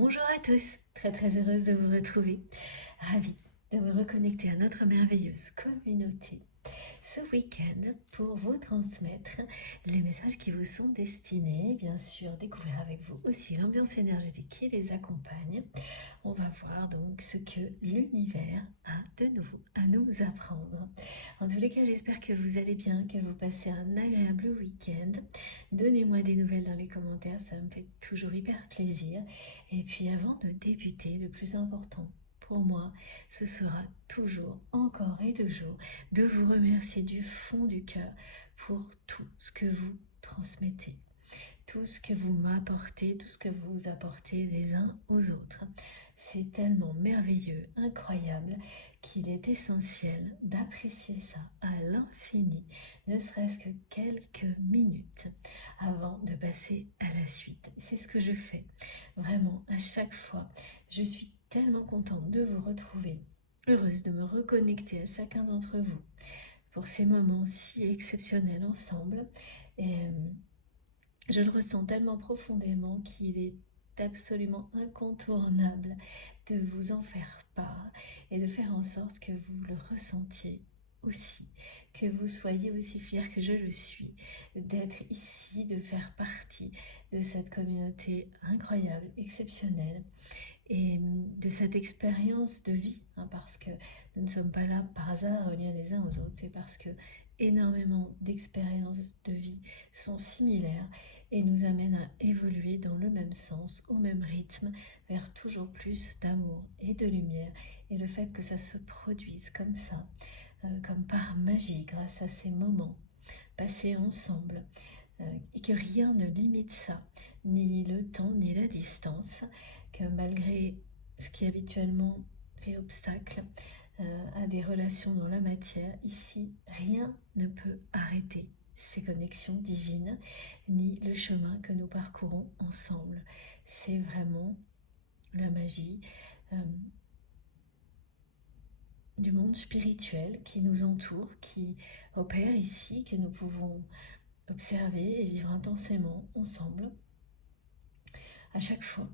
Bonjour à tous, très heureuse de vous retrouver, ravie de me reconnecter à notre merveilleuse communauté ce week-end pour vous transmettre les messages qui vous sont destinés, bien sûr découvrir avec vous aussi l'ambiance énergétique qui les accompagne. On va voir donc ce que l'univers a de nouveau à nous apprendre. En tous les cas, j'espère que vous allez bien, que vous passez un agréable week-end. Donnez-moi des nouvelles dans les commentaires, ça me fait toujours hyper plaisir. Et puis avant de débuter, le plus important pour moi, ce sera toujours, encore et toujours, de vous remercier du fond du cœur pour tout ce que vous transmettez, tout ce que vous m'apportez, tout ce que vous apportez les uns aux autres. C'est tellement merveilleux, incroyable, qu'il est essentiel d'apprécier ça à l'infini, ne serait-ce que quelques minutes avant de passer à la suite. C'est ce que je fais vraiment à chaque fois. Je suis tellement contente de vous retrouver, heureuse de me reconnecter à chacun d'entre vous pour ces moments si exceptionnels ensemble. Et je le ressens tellement profondément qu'il est absolument incontournable de vous en faire part et de faire en sorte que vous le ressentiez aussi, que vous soyez aussi fiers que je le suis d'être ici, de faire partie de cette communauté incroyable, exceptionnelle et de cette expérience de vie, hein, parce que nous ne sommes pas là par hasard reliés les uns aux autres, c'est parce que énormément d'expériences de vie sont similaires et nous amènent à évoluer dans le même sens, au même rythme, vers toujours plus d'amour et de lumière. Et le fait que ça se produise comme ça, comme par magie, grâce à ces moments passés ensemble, et que rien ne limite ça, ni le temps, ni la distance, que malgré ce qui habituellement fait obstacle à des relations dans la matière, ici, rien ne peut arrêter ces connexions divines, ni le chemin que nous parcourons ensemble. C'est vraiment la magie du monde spirituel qui nous entoure, qui opère ici, que nous pouvons observer et vivre intensément ensemble à chaque fois.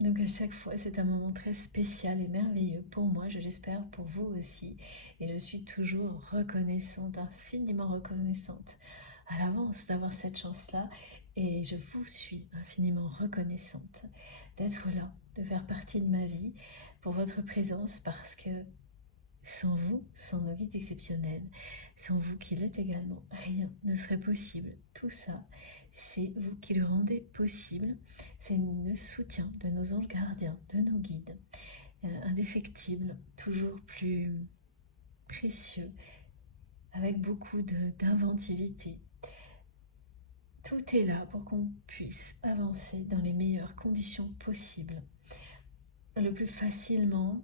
Donc à chaque fois, c'est un moment très spécial et merveilleux pour moi, je l'espère pour vous aussi. Et je suis toujours reconnaissante, infiniment reconnaissante à l'avance d'avoir cette chance-là. Et je vous suis infiniment reconnaissante d'être là, de faire partie de ma vie, pour votre présence, parce que sans vous, sans nos guides exceptionnels, sans vous qui l'êtes également, rien ne serait possible. Tout ça, c'est vous qui le rendez possible. C'est le soutien de nos anges gardiens, de nos guides, indéfectibles, toujours plus précieux, avec beaucoup d'inventivité. Tout est là pour qu'on puisse avancer dans les meilleures conditions possibles, le plus facilement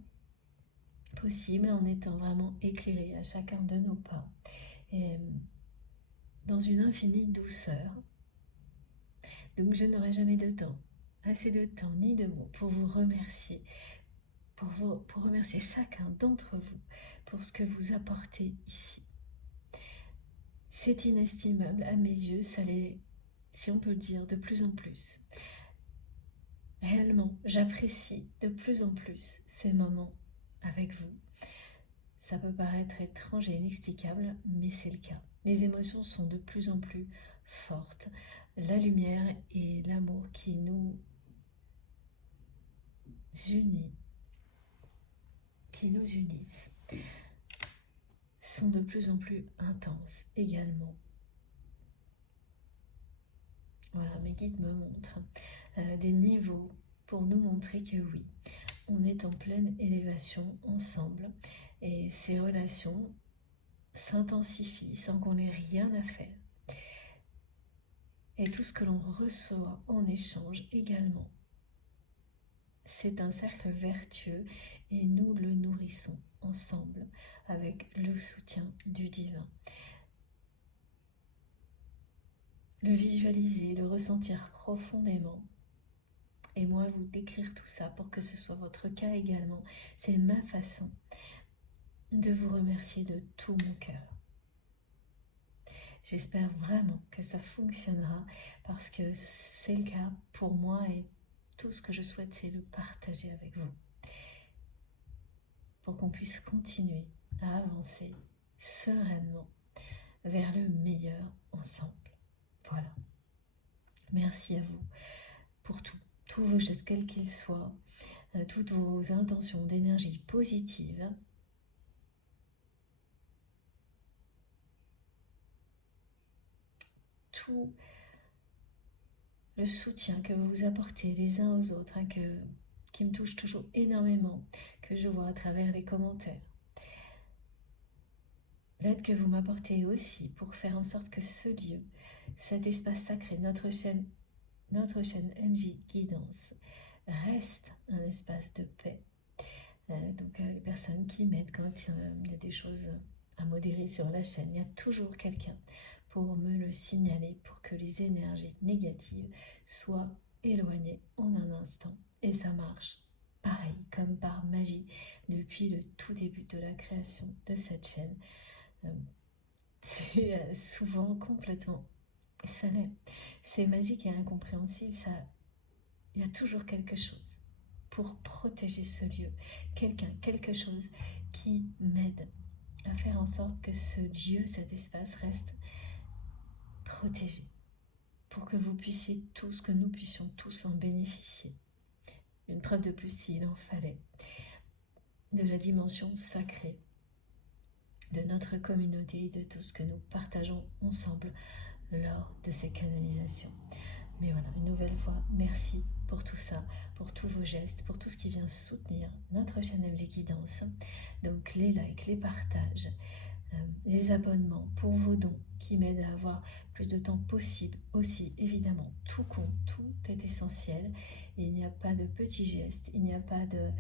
possible, en étant vraiment éclairé à chacun de nos pas, et dans une infinie douceur. Donc je n'aurai jamais de temps, assez de temps ni de mots pour vous remercier, pour remercier chacun d'entre vous pour ce que vous apportez ici. C'est inestimable à mes yeux, ça l'est, si on peut le dire, de plus en plus. Réellement, j'apprécie de plus en plus ces moments avec vous. Ça peut paraître étrange et inexplicable, mais c'est le cas. Les émotions sont de plus en plus fortes. La lumière et l'amour qui nous unissent, sont de plus en plus intenses également. Voilà, mes guides me montrent des niveaux pour nous montrer que oui, on est en pleine élévation ensemble et ces relations s'intensifient sans qu'on ait rien à faire. Et tout ce que l'on reçoit en échange également. C'est un cercle vertueux et nous le nourrissons ensemble avec le soutien du divin. Le visualiser, le ressentir profondément et moi vous décrire tout ça pour que ce soit votre cas également. C'est ma façon de vous remercier de tout mon cœur. J'espère vraiment que ça fonctionnera parce que c'est le cas pour moi et Tout ce que je souhaite, c'est le partager avec vous pour qu'on puisse continuer à avancer sereinement vers le meilleur ensemble. Voilà. Merci à vous pour tout, tous vos gestes, quels qu'ils soient, toutes vos intentions d'énergie positive. Tout le soutien que vous apportez les uns aux autres, qui me touche toujours énormément, que je vois à travers les commentaires. L'aide que vous m'apportez aussi pour faire en sorte que ce lieu, cet espace sacré, notre chaîne MJ Guidance, reste un espace de paix. Donc les personnes qui m'aident quand il y a des choses à modérer sur la chaîne, il y a toujours quelqu'un pour me le signaler, pour que les énergies négatives soient éloignées en un instant. Et ça marche pareil, comme par magie, depuis le tout début de la création de cette chaîne. C'est souvent complètement, ça l'est, c'est magique et incompréhensible, il y a toujours quelque chose pour protéger ce lieu, quelque chose qui m'aide à faire en sorte que ce lieu, cet espace reste protégé, pour que vous puissiez tous, que nous puissions tous en bénéficier. Une preuve de plus, s'il en fallait, de la dimension sacrée de notre communauté, de tout ce que nous partageons ensemble lors de ces canalisations. Mais voilà, une nouvelle fois, merci pour tout ça, pour tous vos gestes, pour tout ce qui vient soutenir notre chaîne MJ Guidance. Donc les likes, les partages, les abonnements, pour vos dons qui m'aident à avoir plus de temps possible aussi. Évidemment, tout compte, tout est essentiel. Et il n'y a pas de petits gestes, il n'y a pas de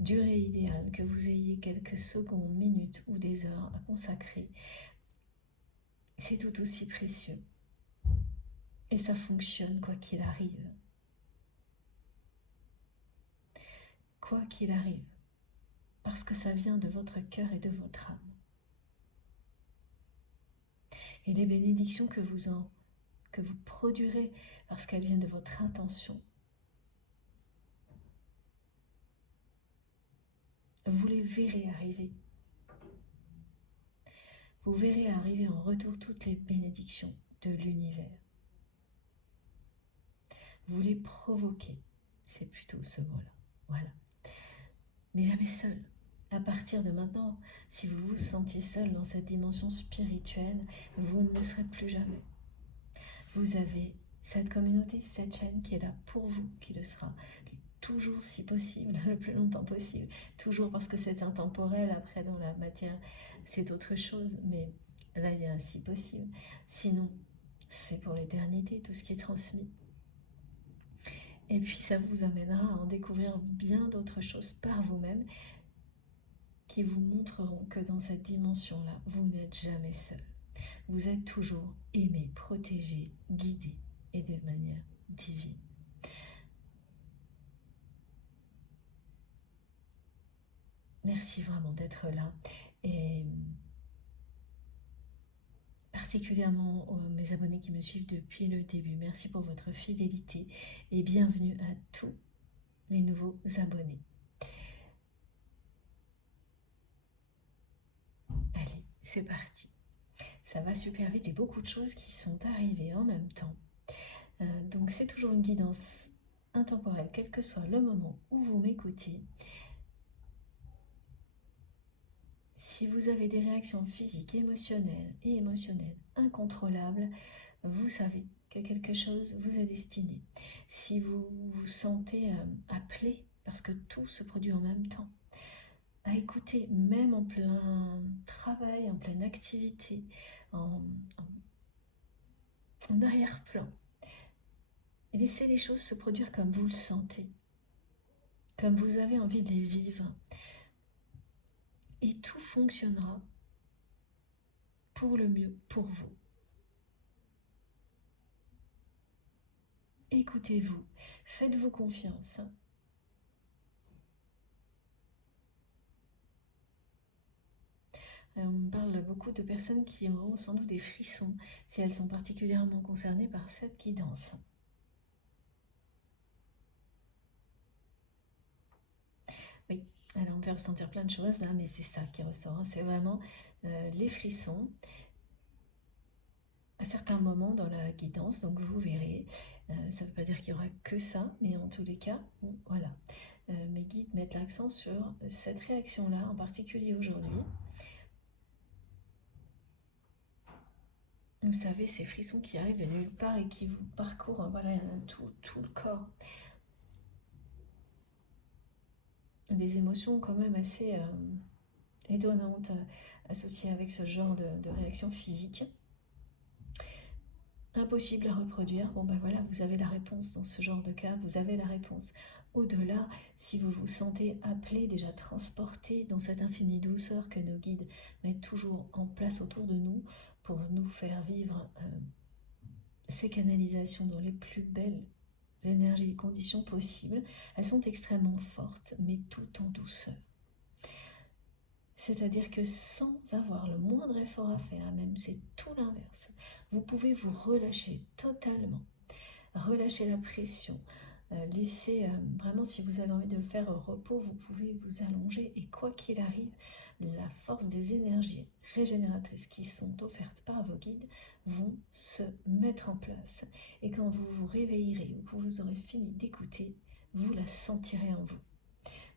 durée idéale, que vous ayez quelques secondes, minutes ou des heures à consacrer. C'est tout aussi précieux. Et ça fonctionne quoi qu'il arrive. Quoi qu'il arrive. Parce que ça vient de votre cœur et de votre âme. Et les bénédictions que vous produirez parce qu'elles viennent de votre intention, vous les verrez arriver. Vous verrez arriver en retour toutes les bénédictions de l'univers. Vous les provoquez, c'est plutôt ce mot-là. Voilà. Mais jamais seul. À partir de maintenant, si vous vous sentiez seul dans cette dimension spirituelle, vous ne le serez plus jamais. Vous avez cette communauté, cette chaîne qui est là pour vous, qui le sera toujours si possible, le plus longtemps possible. Toujours parce que c'est intemporel, après dans la matière c'est autre chose, mais là il y a un si possible. Sinon, c'est pour l'éternité, tout ce qui est transmis. Et puis ça vous amènera à en découvrir bien d'autres choses par vous-même qui vous montreront que dans cette dimension-là, vous n'êtes jamais seul. Vous êtes toujours aimé, protégé, guidé et de manière divine. Merci vraiment d'être là et particulièrement mes abonnés qui me suivent depuis le début. Merci pour votre fidélité et bienvenue à tous les nouveaux abonnés. Allez, c'est parti. Ça va super vite, j'ai beaucoup de choses qui sont arrivées en même temps. Donc c'est toujours une guidance intemporelle, quel que soit le moment où vous m'écoutez. Si vous avez des réactions physiques, émotionnelles incontrôlables, vous savez que quelque chose vous est destiné. Si vous vous sentez appelé, parce que tout se produit en même temps, à écouter même en plein travail, en pleine activité, en arrière-plan, laissez les choses se produire comme vous le sentez, comme vous avez envie de les vivre. Et tout fonctionnera pour le mieux pour vous. Écoutez-vous, faites-vous confiance. On me parle beaucoup de personnes qui auront sans doute des frissons si elles sont particulièrement concernées par cette guidance. fait ressentir plein de choses là, mais c'est ça qui ressort, hein. C'est vraiment les frissons à certains moments dans la guidance, donc vous verrez. Ça ne veut pas dire qu'il y aura que ça, mais en tous les cas, bon, voilà. Mes guides mettent l'accent sur cette réaction-là, en particulier aujourd'hui. Vous savez, ces frissons qui arrivent de nulle part et qui vous parcourent, voilà, tout le corps. Des émotions quand même assez étonnantes associées avec ce genre de réaction physique. Impossible à reproduire. Bon ben voilà, vous avez la réponse dans ce genre de cas, vous avez la réponse. Au-delà, si vous vous sentez appelé, déjà transporté dans cette infinie douceur que nos guides mettent toujours en place autour de nous pour nous faire vivre ces canalisations dans les plus belles énergies et conditions possibles, elles sont extrêmement fortes, mais tout en douceur. C'est-à-dire que sans avoir le moindre effort à faire, même c'est tout l'inverse, vous pouvez vous relâcher totalement, relâcher la pression, laisser vraiment, si vous avez envie de le faire au repos, vous pouvez vous allonger et quoi qu'il arrive, la force des énergies régénératrices qui sont offertes par vos guides vont se mettre en place. Et quand vous vous réveillerez ou que vous aurez fini d'écouter, vous la sentirez en vous.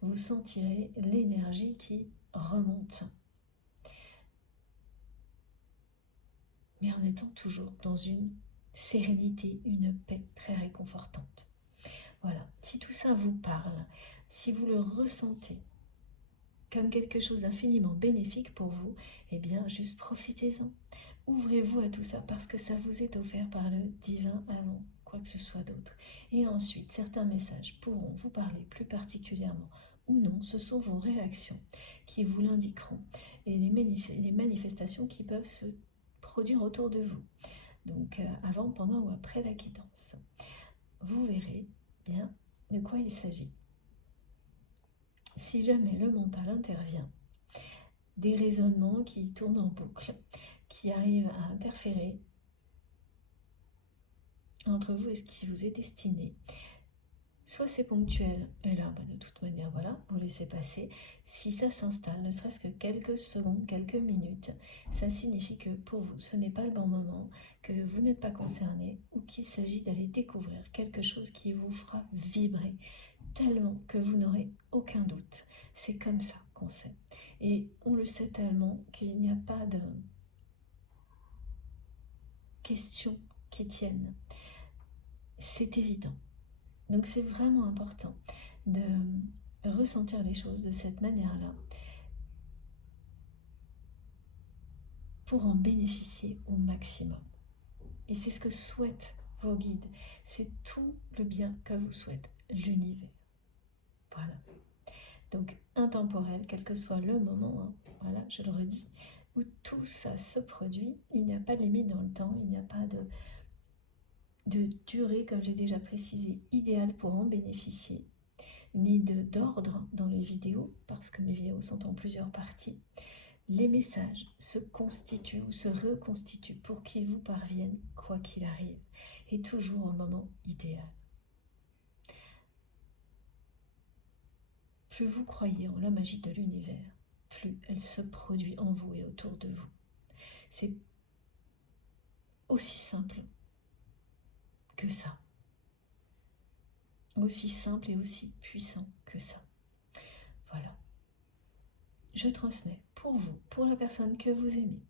Vous sentirez l'énergie qui remonte. Mais en étant toujours dans une sérénité, une paix très réconfortante. Voilà, si tout ça vous parle, si vous le ressentez comme quelque chose d'infiniment bénéfique pour vous, eh bien juste profitez-en. Ouvrez-vous à tout ça parce que ça vous est offert par le divin avant quoi que ce soit d'autre. Et ensuite, certains messages pourront vous parler plus particulièrement ou non, ce sont vos réactions qui vous l'indiqueront et les manifestations qui peuvent se produire autour de vous. Donc avant, pendant ou après la guidance. Vous verrez bien de quoi il s'agit. Si jamais le mental intervient, des raisonnements qui tournent en boucle, qui arrivent à interférer entre vous et ce qui vous est destiné, soit c'est ponctuel, et là, de toute manière, voilà, vous laissez passer. Si ça s'installe, ne serait-ce que quelques secondes, quelques minutes, ça signifie que pour vous, ce n'est pas le bon moment, que vous n'êtes pas concerné, ou qu'il s'agit d'aller découvrir quelque chose qui vous fera vibrer tellement que vous n'aurez aucun doute. C'est comme ça qu'on sait. Et on le sait tellement qu'il n'y a pas de questions qui tiennent. C'est évident. Donc c'est vraiment important de ressentir les choses de cette manière-là pour en bénéficier au maximum. Et c'est ce que souhaitent vos guides. C'est tout le bien que vous souhaite l'univers. Voilà. Donc intemporel, quel que soit le moment, hein, voilà, je le redis, où tout ça se produit, il n'y a pas de limite dans le temps, il n'y a pas de durée, comme j'ai déjà précisé, idéale pour en bénéficier, ni d'ordre dans les vidéos, parce que mes vidéos sont en plusieurs parties. Les messages se constituent ou se reconstituent pour qu'ils vous parviennent quoi qu'il arrive, et toujours au moment idéal. Plus vous croyez en la magie de l'univers, plus elle se produit en vous et autour de vous. C'est aussi simple que ça. Aussi simple et aussi puissant que ça. Voilà. Je transmets pour vous, pour la personne que vous aimez,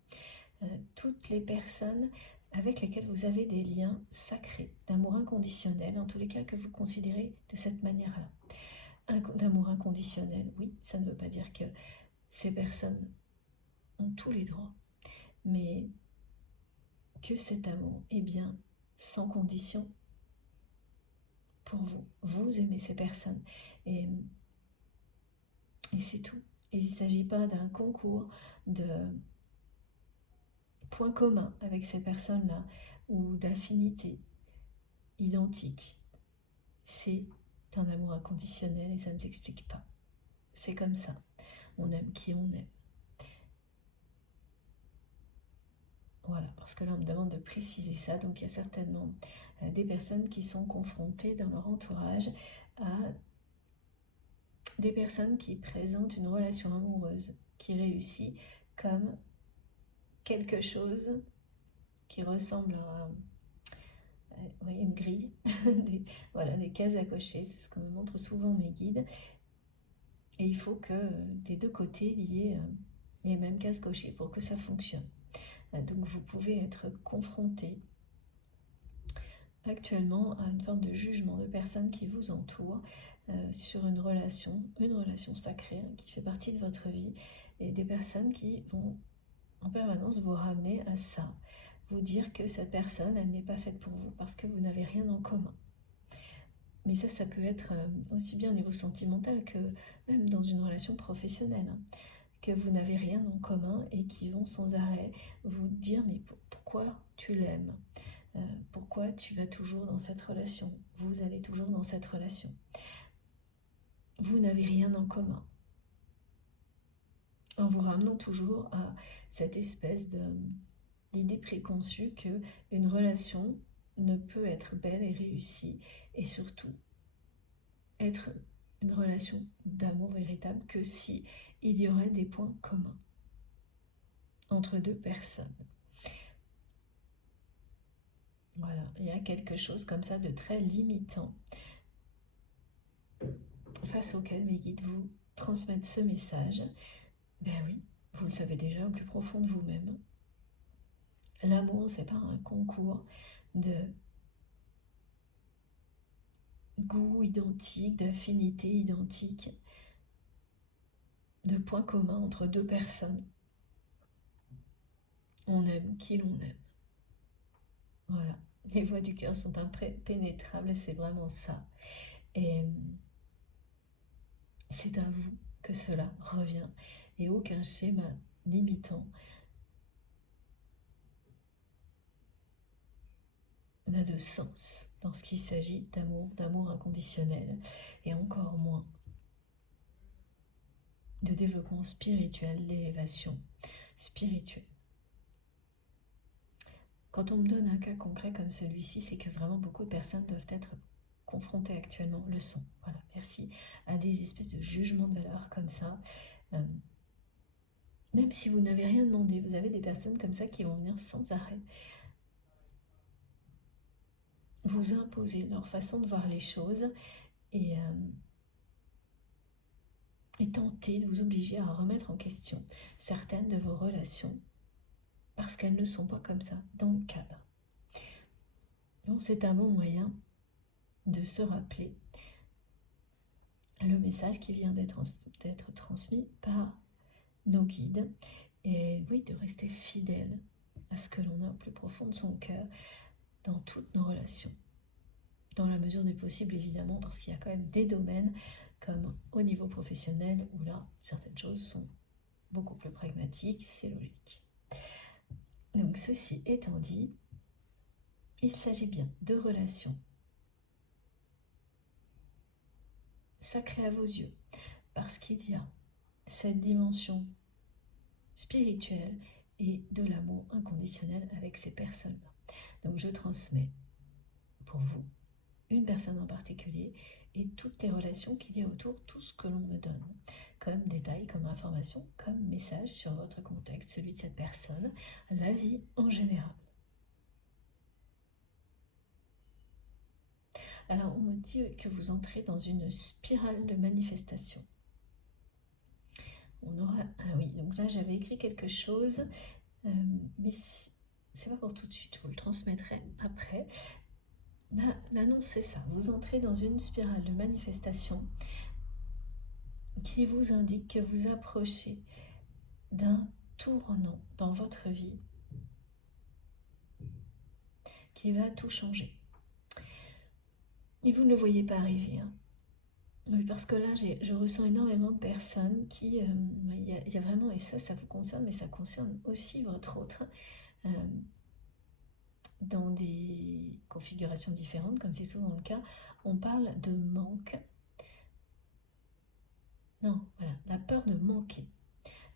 toutes les personnes avec lesquelles vous avez des liens sacrés, d'amour inconditionnel, en tous les cas que vous considérez de cette manière-là. D'amour inconditionnel, oui, ça ne veut pas dire que ces personnes ont tous les droits, mais que cet amour est bien sans condition pour vous. Vous aimez ces personnes et c'est tout. Et il ne s'agit pas d'un concours de points communs avec ces personnes-là ou d'affinités identiques. C'est un amour inconditionnel et ça ne s'explique pas. C'est comme ça. On aime qui on aime. Voilà, parce que là on me demande de préciser ça, donc il y a certainement des personnes qui sont confrontées dans leur entourage à des personnes qui présentent une relation amoureuse qui réussit comme quelque chose qui ressemble à une grille, des cases à cocher, c'est ce que me montrent souvent mes guides. Et il faut que des deux côtés, il y ait les mêmes cases cochées pour que ça fonctionne. Donc vous pouvez être confronté actuellement à une forme de jugement de personnes qui vous entourent sur une relation sacrée qui fait partie de votre vie, et des personnes qui vont en permanence vous ramener à ça, vous dire que cette personne, elle n'est pas faite pour vous parce que vous n'avez rien en commun. Mais ça peut être aussi bien au niveau sentimental que même dans une relation professionnelle, hein, que vous n'avez rien en commun et qui vont sans arrêt vous dire mais pourquoi tu l'aimes, pourquoi tu vas toujours dans cette relation, vous allez toujours dans cette relation. Vous n'avez rien en commun. En vous ramenant toujours à cette espèce d'idée préconçue qu'une relation ne peut être belle et réussie, et surtout être une relation d'amour véritable que si il y aurait des points communs entre deux personnes. Voilà, il y a quelque chose comme ça de très limitant face auquel mes guides vous transmettent ce message. Ben oui, vous le savez déjà au plus profond de vous-même. L'amour, c'est pas un concours de goûts identiques, d'affinités identiques, de points communs entre deux personnes. On aime qui l'on aime. Voilà, les voies du cœur sont impénétrables, c'est vraiment ça. Et c'est à vous que cela revient, et aucun schéma limitant n'a de sens lorsqu'il s'agit d'amour inconditionnel, et encore moins de développement spirituel, d'élévation spirituelle. Quand on me donne un cas concret comme celui-ci, c'est que vraiment beaucoup de personnes doivent être confrontées actuellement, le sont, voilà, merci, à des espèces de jugements de valeur comme ça. Même si vous n'avez rien demandé, vous avez des personnes comme ça qui vont venir sans arrêt vous imposer leur façon de voir les choses, et tenter de vous obliger à remettre en question certaines de vos relations parce qu'elles ne sont pas comme ça dans le cadre. Donc c'est un bon moyen de se rappeler le message qui vient d'être transmis par nos guides, et oui, de rester fidèle à ce que l'on a au plus profond de son cœur dans toutes nos relations, dans la mesure du possible évidemment, parce qu'il y a quand même des domaines comme au niveau professionnel où là certaines choses sont beaucoup plus pragmatiques, c'est logique. Donc ceci étant dit, il s'agit bien de relations sacrées à vos yeux, parce qu'il y a cette dimension spirituelle et de l'amour inconditionnel avec ces personnes-là. Donc je transmets pour vous une personne en particulier et toutes les relations qu'il y a autour, tout ce que l'on me donne comme détail, comme information, comme message sur votre contexte, celui de cette personne, la vie en général. Alors on me dit que vous entrez dans une spirale de manifestation. On aura, ah oui, donc là j'avais écrit quelque chose, mais c'est pas pour tout de suite, vous le transmettrez après. L'annonce c'est ça, vous entrez dans une spirale de manifestation qui vous indique que vous approchez d'un tournant dans votre vie qui va tout changer. Et vous ne le voyez pas arriver, hein. Oui, parce que là, je ressens énormément de personnes qui, il y a vraiment, et ça vous concerne, mais ça concerne aussi votre autre, dans des configurations différentes, comme c'est souvent le cas, on parle de manque. Non, voilà, la peur de manquer.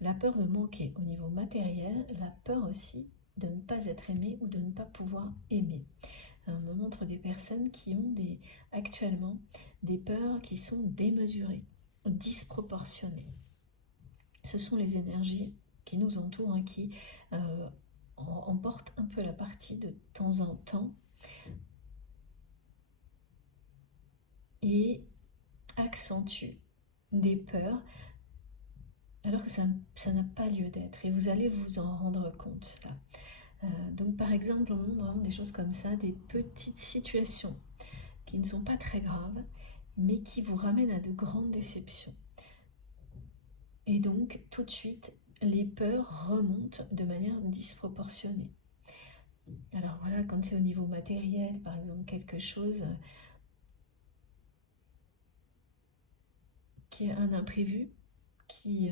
La peur de manquer au niveau matériel, la peur aussi de ne pas être aimé ou de ne pas pouvoir aimer. On me montre des personnes qui ont actuellement des peurs qui sont démesurées. disproportionné. Ce sont les énergies qui nous entourent, hein, qui emportent un peu la partie de temps en temps et accentuent des peurs alors que ça n'a pas lieu d'être. Et vous allez vous en rendre compte là. Donc par exemple, on montre vraiment des choses comme ça, des petites situations qui ne sont pas très graves, mais qui vous ramènent à de grandes déceptions. Et donc, tout de suite, les peurs remontent de manière disproportionnée. Alors voilà, quand c'est au niveau matériel, par exemple, quelque chose qui est un imprévu, qui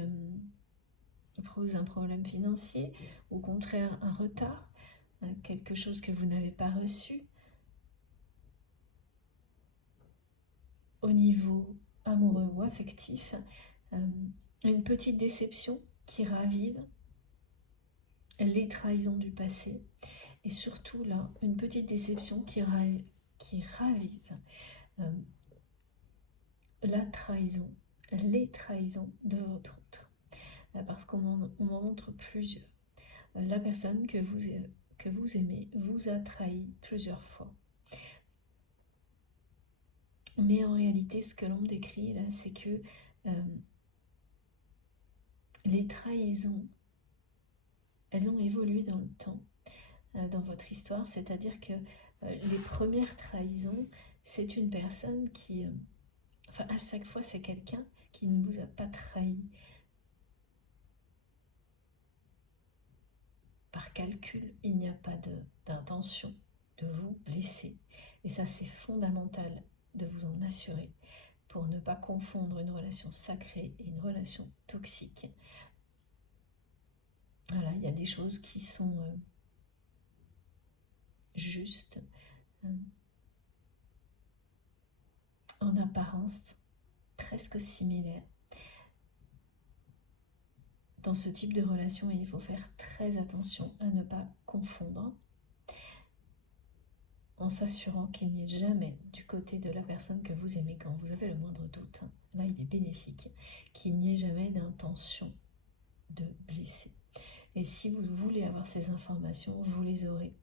pose un problème financier, au contraire un retard, quelque chose que vous n'avez pas reçu, au niveau amoureux ou affectif, une petite déception qui ravive les trahisons du passé, et surtout là, une petite déception qui ravive la trahison, les trahisons de votre autre. Parce qu'on m'en montre plusieurs. La personne que vous aimez vous a trahi plusieurs fois. Mais en réalité, ce que l'on décrit là, c'est que les trahisons, elles ont évolué dans le temps, dans votre histoire. C'est-à-dire que les premières trahisons, c'est une personne qui... enfin, à chaque fois, c'est quelqu'un qui ne vous a pas trahi par calcul. Il n'y a pas d'intention de vous blesser. Et ça, c'est fondamental de vous en assurer pour ne pas confondre une relation sacrée et une relation toxique. Voilà, il y a des choses qui sont justes, en apparence presque similaires dans ce type de relation, et il faut faire très attention à ne pas confondre, en s'assurant qu'il n'y ait jamais du côté de la personne que vous aimez, quand vous avez le moindre doute, là il est bénéfique, qu'il n'y ait jamais d'intention de blesser. Et si vous voulez avoir ces informations, vous les aurez.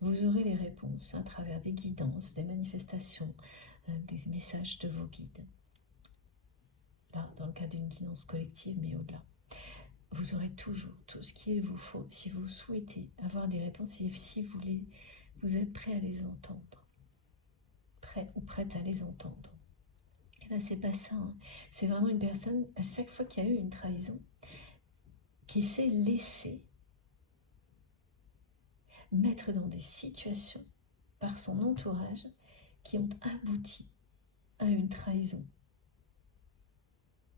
Vous aurez les réponses à travers des guidances, des manifestations, des messages de vos guides. Là, dans le cas d'une guidance collective, mais au-delà. Vous aurez toujours tout ce qu'il vous faut si vous souhaitez avoir des réponses et si vous êtes prêt à les entendre. Prêt ou prête à les entendre. Et là, c'est pas ça. Hein. C'est vraiment une personne, à chaque fois qu'il y a eu une trahison, qui s'est laissée mettre dans des situations par son entourage qui ont abouti à une trahison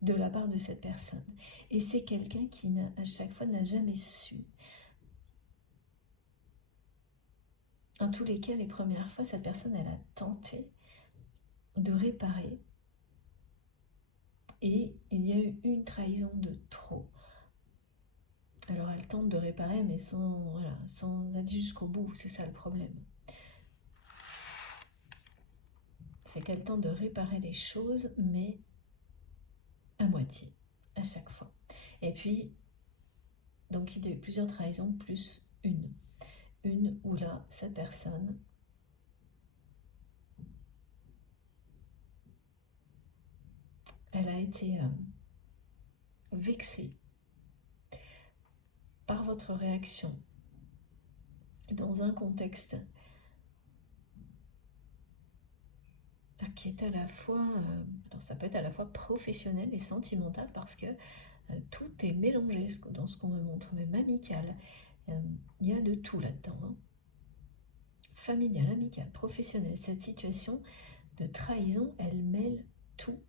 de la part de cette personne. Et c'est quelqu'un qui, à chaque fois, n'a jamais su. En tous les cas, les premières fois, cette personne, elle a tenté de réparer. Et il y a eu une trahison de trop. Alors elle tente de réparer, mais sans aller jusqu'au bout, c'est ça le problème. C'est qu'elle tente de réparer les choses, mais à moitié, à chaque fois. Et puis, donc il y a eu plusieurs trahisons, plus une. Une où là, cette personne elle a été vexée par votre réaction dans un contexte qui est à la fois, alors ça peut être à la fois professionnel et sentimental, parce que tout est mélangé dans ce qu'on me montre, même amical. Il y a de tout là-dedans. Hein. Familial, amical, professionnel. Cette situation de trahison, elle mêle tout.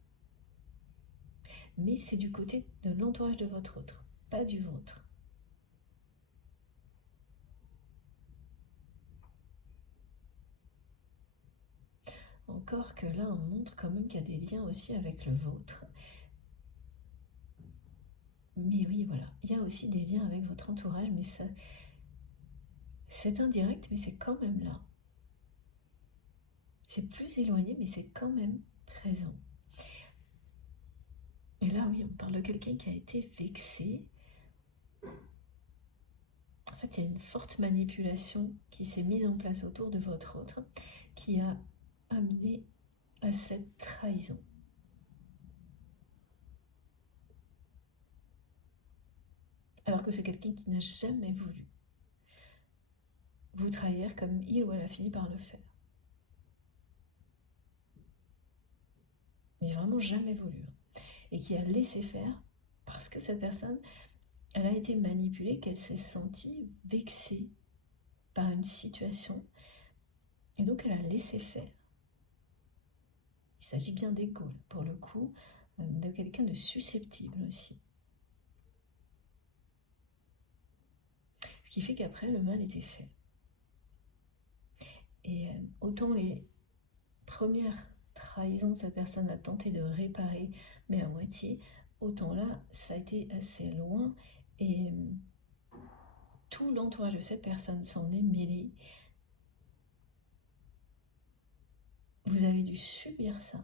Mais c'est du côté de l'entourage de votre autre, pas du vôtre. Encore que là, on montre quand même qu'il y a des liens aussi avec le vôtre. Mais oui, voilà, il y a aussi des liens avec votre entourage, mais ça, c'est indirect, mais c'est quand même là. C'est plus éloigné, mais c'est quand même présent. là, oui, on parle de quelqu'un qui a été vexé. En fait, il y a une forte manipulation qui s'est mise en place autour de votre autre, qui a amené à cette trahison. Alors que c'est quelqu'un qui n'a jamais voulu vous trahir comme il ou elle a fini par le faire. Mais vraiment jamais voulu. Et qui a laissé faire parce que cette personne, elle a été manipulée, qu'elle s'est sentie vexée par une situation. Et donc elle a laissé faire. Il s'agit bien d'égo, pour le coup, de quelqu'un de susceptible aussi. Ce qui fait qu'après, le mal était fait. Et autant les premières trahisons, cette personne a tenté de réparer, mais à moitié, autant là, ça a été assez loin. Et tout l'entourage de cette personne s'en est mêlé. Vous avez dû subir ça.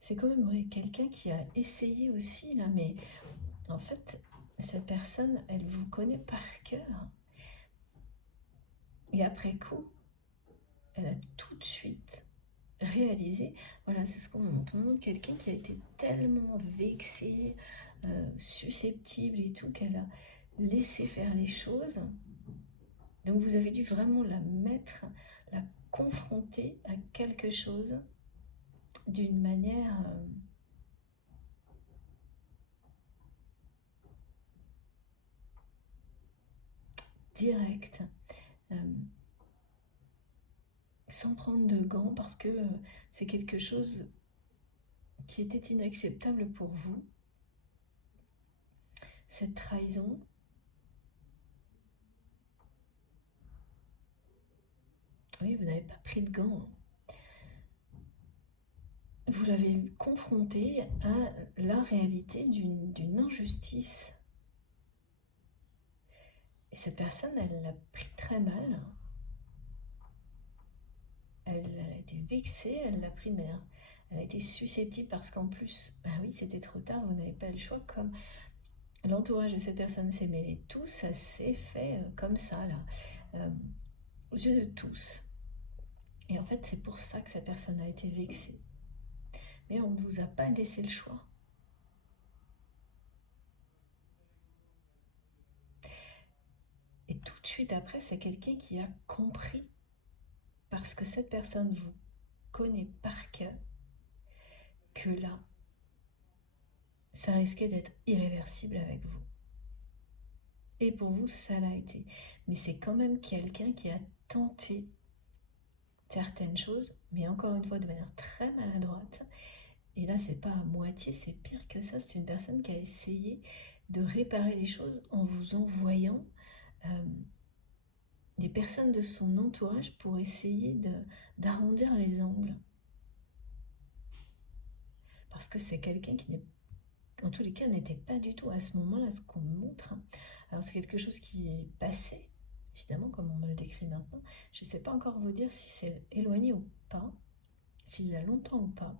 C'est quand même quelqu'un qui a essayé aussi, là, mais en fait, cette personne, elle vous connaît par cœur. Et après coup, elle a tout de suite réalisé, voilà, c'est ce qu'on montre. On montre quelqu'un qui a été tellement vexé, susceptible et tout, qu'elle a laissé faire les choses. Donc vous avez dû vraiment la mettre, la confronter à quelque chose d'une manière directe, sans prendre de gants, parce que c'est quelque chose qui était inacceptable pour vous. Cette trahison, oui, vous n'avez pas pris de gants. Vous l'avez confronté à la réalité d'une injustice. Et cette personne, elle l'a pris très mal. Elle a été vexée, elle l'a pris de manière... Elle a été susceptible parce qu'en plus, bah oui, c'était trop tard, vous n'avez pas le choix. Comme l'entourage de cette personne s'est mêlé, tout ça s'est fait comme ça, là, aux yeux de tous. Et en fait, c'est pour ça que cette personne a été vexée. Mais on ne vous a pas laissé le choix. Et tout de suite après, c'est quelqu'un qui a compris, parce que cette personne vous connaît par cœur, que là, ça risquait d'être irréversible avec vous. Et pour vous, ça l'a été. Mais c'est quand même quelqu'un qui a tenté certaines choses, mais encore une fois de manière très maladroite. Et là, c'est pas à moitié, c'est pire que ça. C'est une personne qui a essayé de réparer les choses en vous envoyant des personnes de son entourage pour essayer d'arrondir les angles. Parce que c'est quelqu'un qui n'est, en tous les cas, n'était pas du tout à ce moment-là ce qu'on me montre. Alors c'est quelque chose qui est passé, évidemment, comme on me le décrit maintenant. Je ne sais pas encore vous dire si c'est éloigné ou pas, s'il y a longtemps ou pas.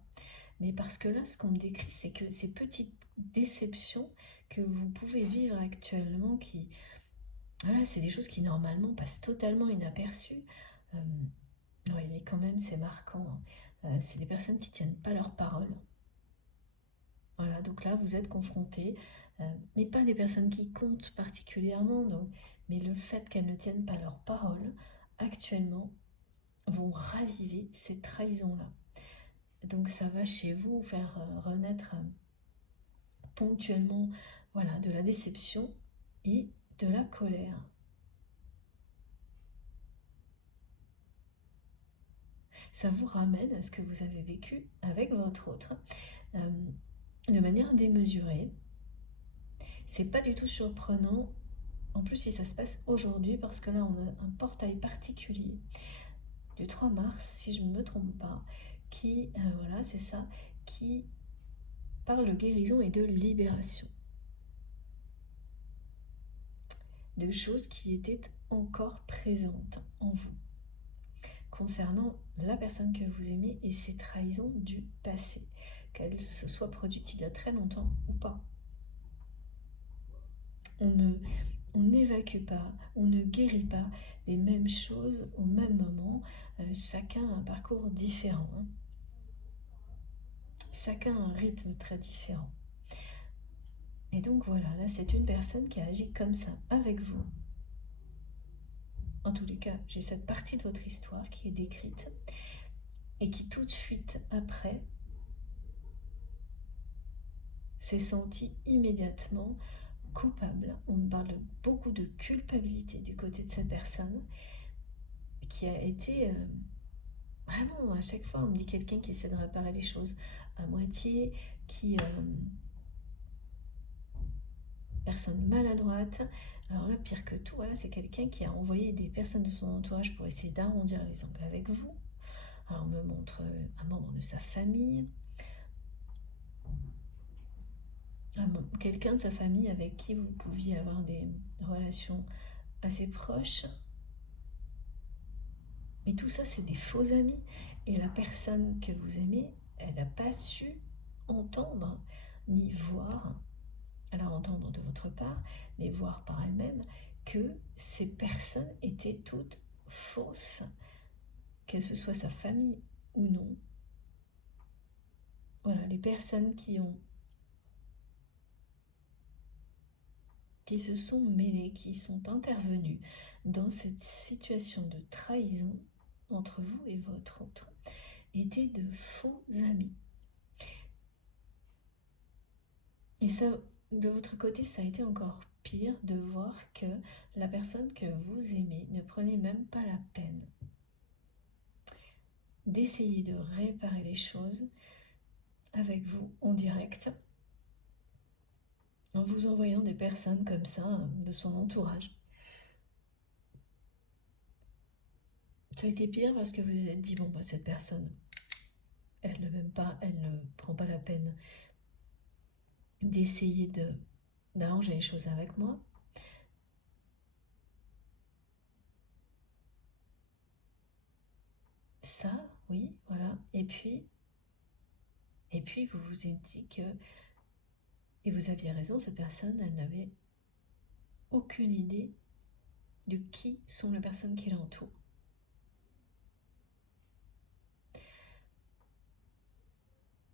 Mais parce que là, ce qu'on me décrit, c'est que ces petites déceptions que vous pouvez vivre actuellement, qui, voilà, c'est des choses qui normalement passent totalement inaperçues. Oui, mais quand même, c'est marquant. C'est des personnes qui ne tiennent pas leur parole. Voilà, donc là, vous êtes confrontés, mais pas des personnes qui comptent particulièrement, donc, mais le fait qu'elles ne tiennent pas leur parole, actuellement, vont raviver ces trahisons-là. Donc ça va chez vous faire renaître ponctuellement, voilà, de la déception et de la colère. Ça vous ramène à ce que vous avez vécu avec votre autre, de manière démesurée. C'est pas du tout surprenant, en plus si ça se passe aujourd'hui, parce que là on a un portail particulier du 3 mars, si je ne me trompe pas, qui, voilà, c'est ça, qui parle de guérison et de libération. De choses qui étaient encore présentes en vous, concernant la personne que vous aimez et ses trahisons du passé, qu'elles se soient produites il y a très longtemps ou pas. On n'évacue pas, on ne guérit pas les mêmes choses au même moment. Chacun a un parcours différent. Chacun a un rythme très différent. Et donc voilà, là c'est une personne qui a agi comme ça avec vous. En tous les cas, j'ai cette partie de votre histoire qui est décrite et qui tout de suite après s'est sentie immédiatement coupable. On me parle beaucoup de culpabilité du côté de cette personne qui a été vraiment, à chaque fois on me dit quelqu'un qui essaie de réparer les choses à moitié, qui personne maladroite. Alors là, pire que tout, voilà, c'est quelqu'un qui a envoyé des personnes de son entourage pour essayer d'arrondir les angles avec vous. Alors on me montre un membre de sa famille, quelqu'un de sa famille avec qui vous pouviez avoir des relations assez proches. Mais tout ça, c'est des faux amis. Et la personne que vous aimez, elle n'a pas su entendre ni voir, alors entendre de votre part, mais voir par elle-même que ces personnes étaient toutes fausses, que ce soit sa famille ou non. Voilà, les personnes qui se sont mêlées, qui sont intervenues dans cette situation de trahison entre vous et votre autre, étaient de faux amis. Et ça, de votre côté, ça a été encore pire de voir que la personne que vous aimez ne prenait même pas la peine d'essayer de réparer les choses avec vous en direct, en vous envoyant des personnes comme ça de son entourage. Ça a été pire parce que vous vous êtes dit, bon, bah, cette personne, elle ne m'aime pas, elle ne prend pas la peine d'essayer d'arranger les choses avec moi. Ça, oui, voilà. Et puis vous vous êtes dit que, et vous aviez raison, cette personne, elle n'avait aucune idée de qui sont les personnes qui l'entourent.